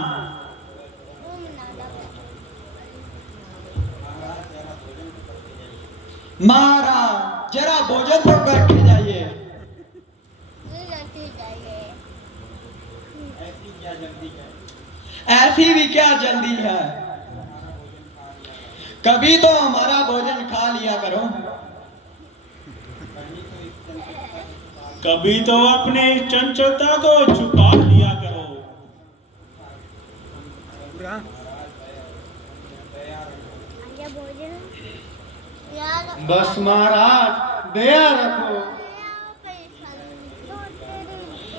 महाराज, जरा भोजन तो करके जाइए। ऐसी भी क्या जल्दी है? कभी तो हमारा भोजन खा लिया करो। कभी तो अपने चंचलता को छुपा लिया करो। बस महाराज, दया रखो,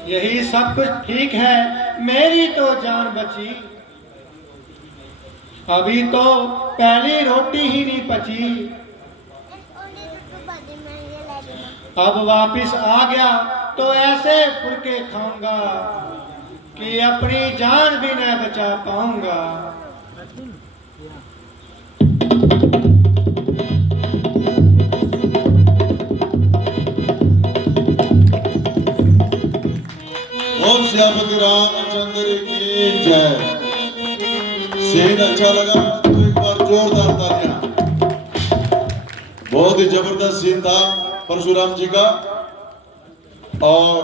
यही सब कुछ ठीक है। मेरी तो जान बची, अभी तो पहली रोटी ही नहीं पची। अब वापिस आ गया तो ऐसे फुलके खाऊंगा कि अपनी जान भी न बचा पाऊंगा। सियापति रामचंद्र की जय। सीन अच्छा लगा तो एक बार जोरदार तालियां। बहुत ही जबरदस्त सीन था परशुराम जी का। और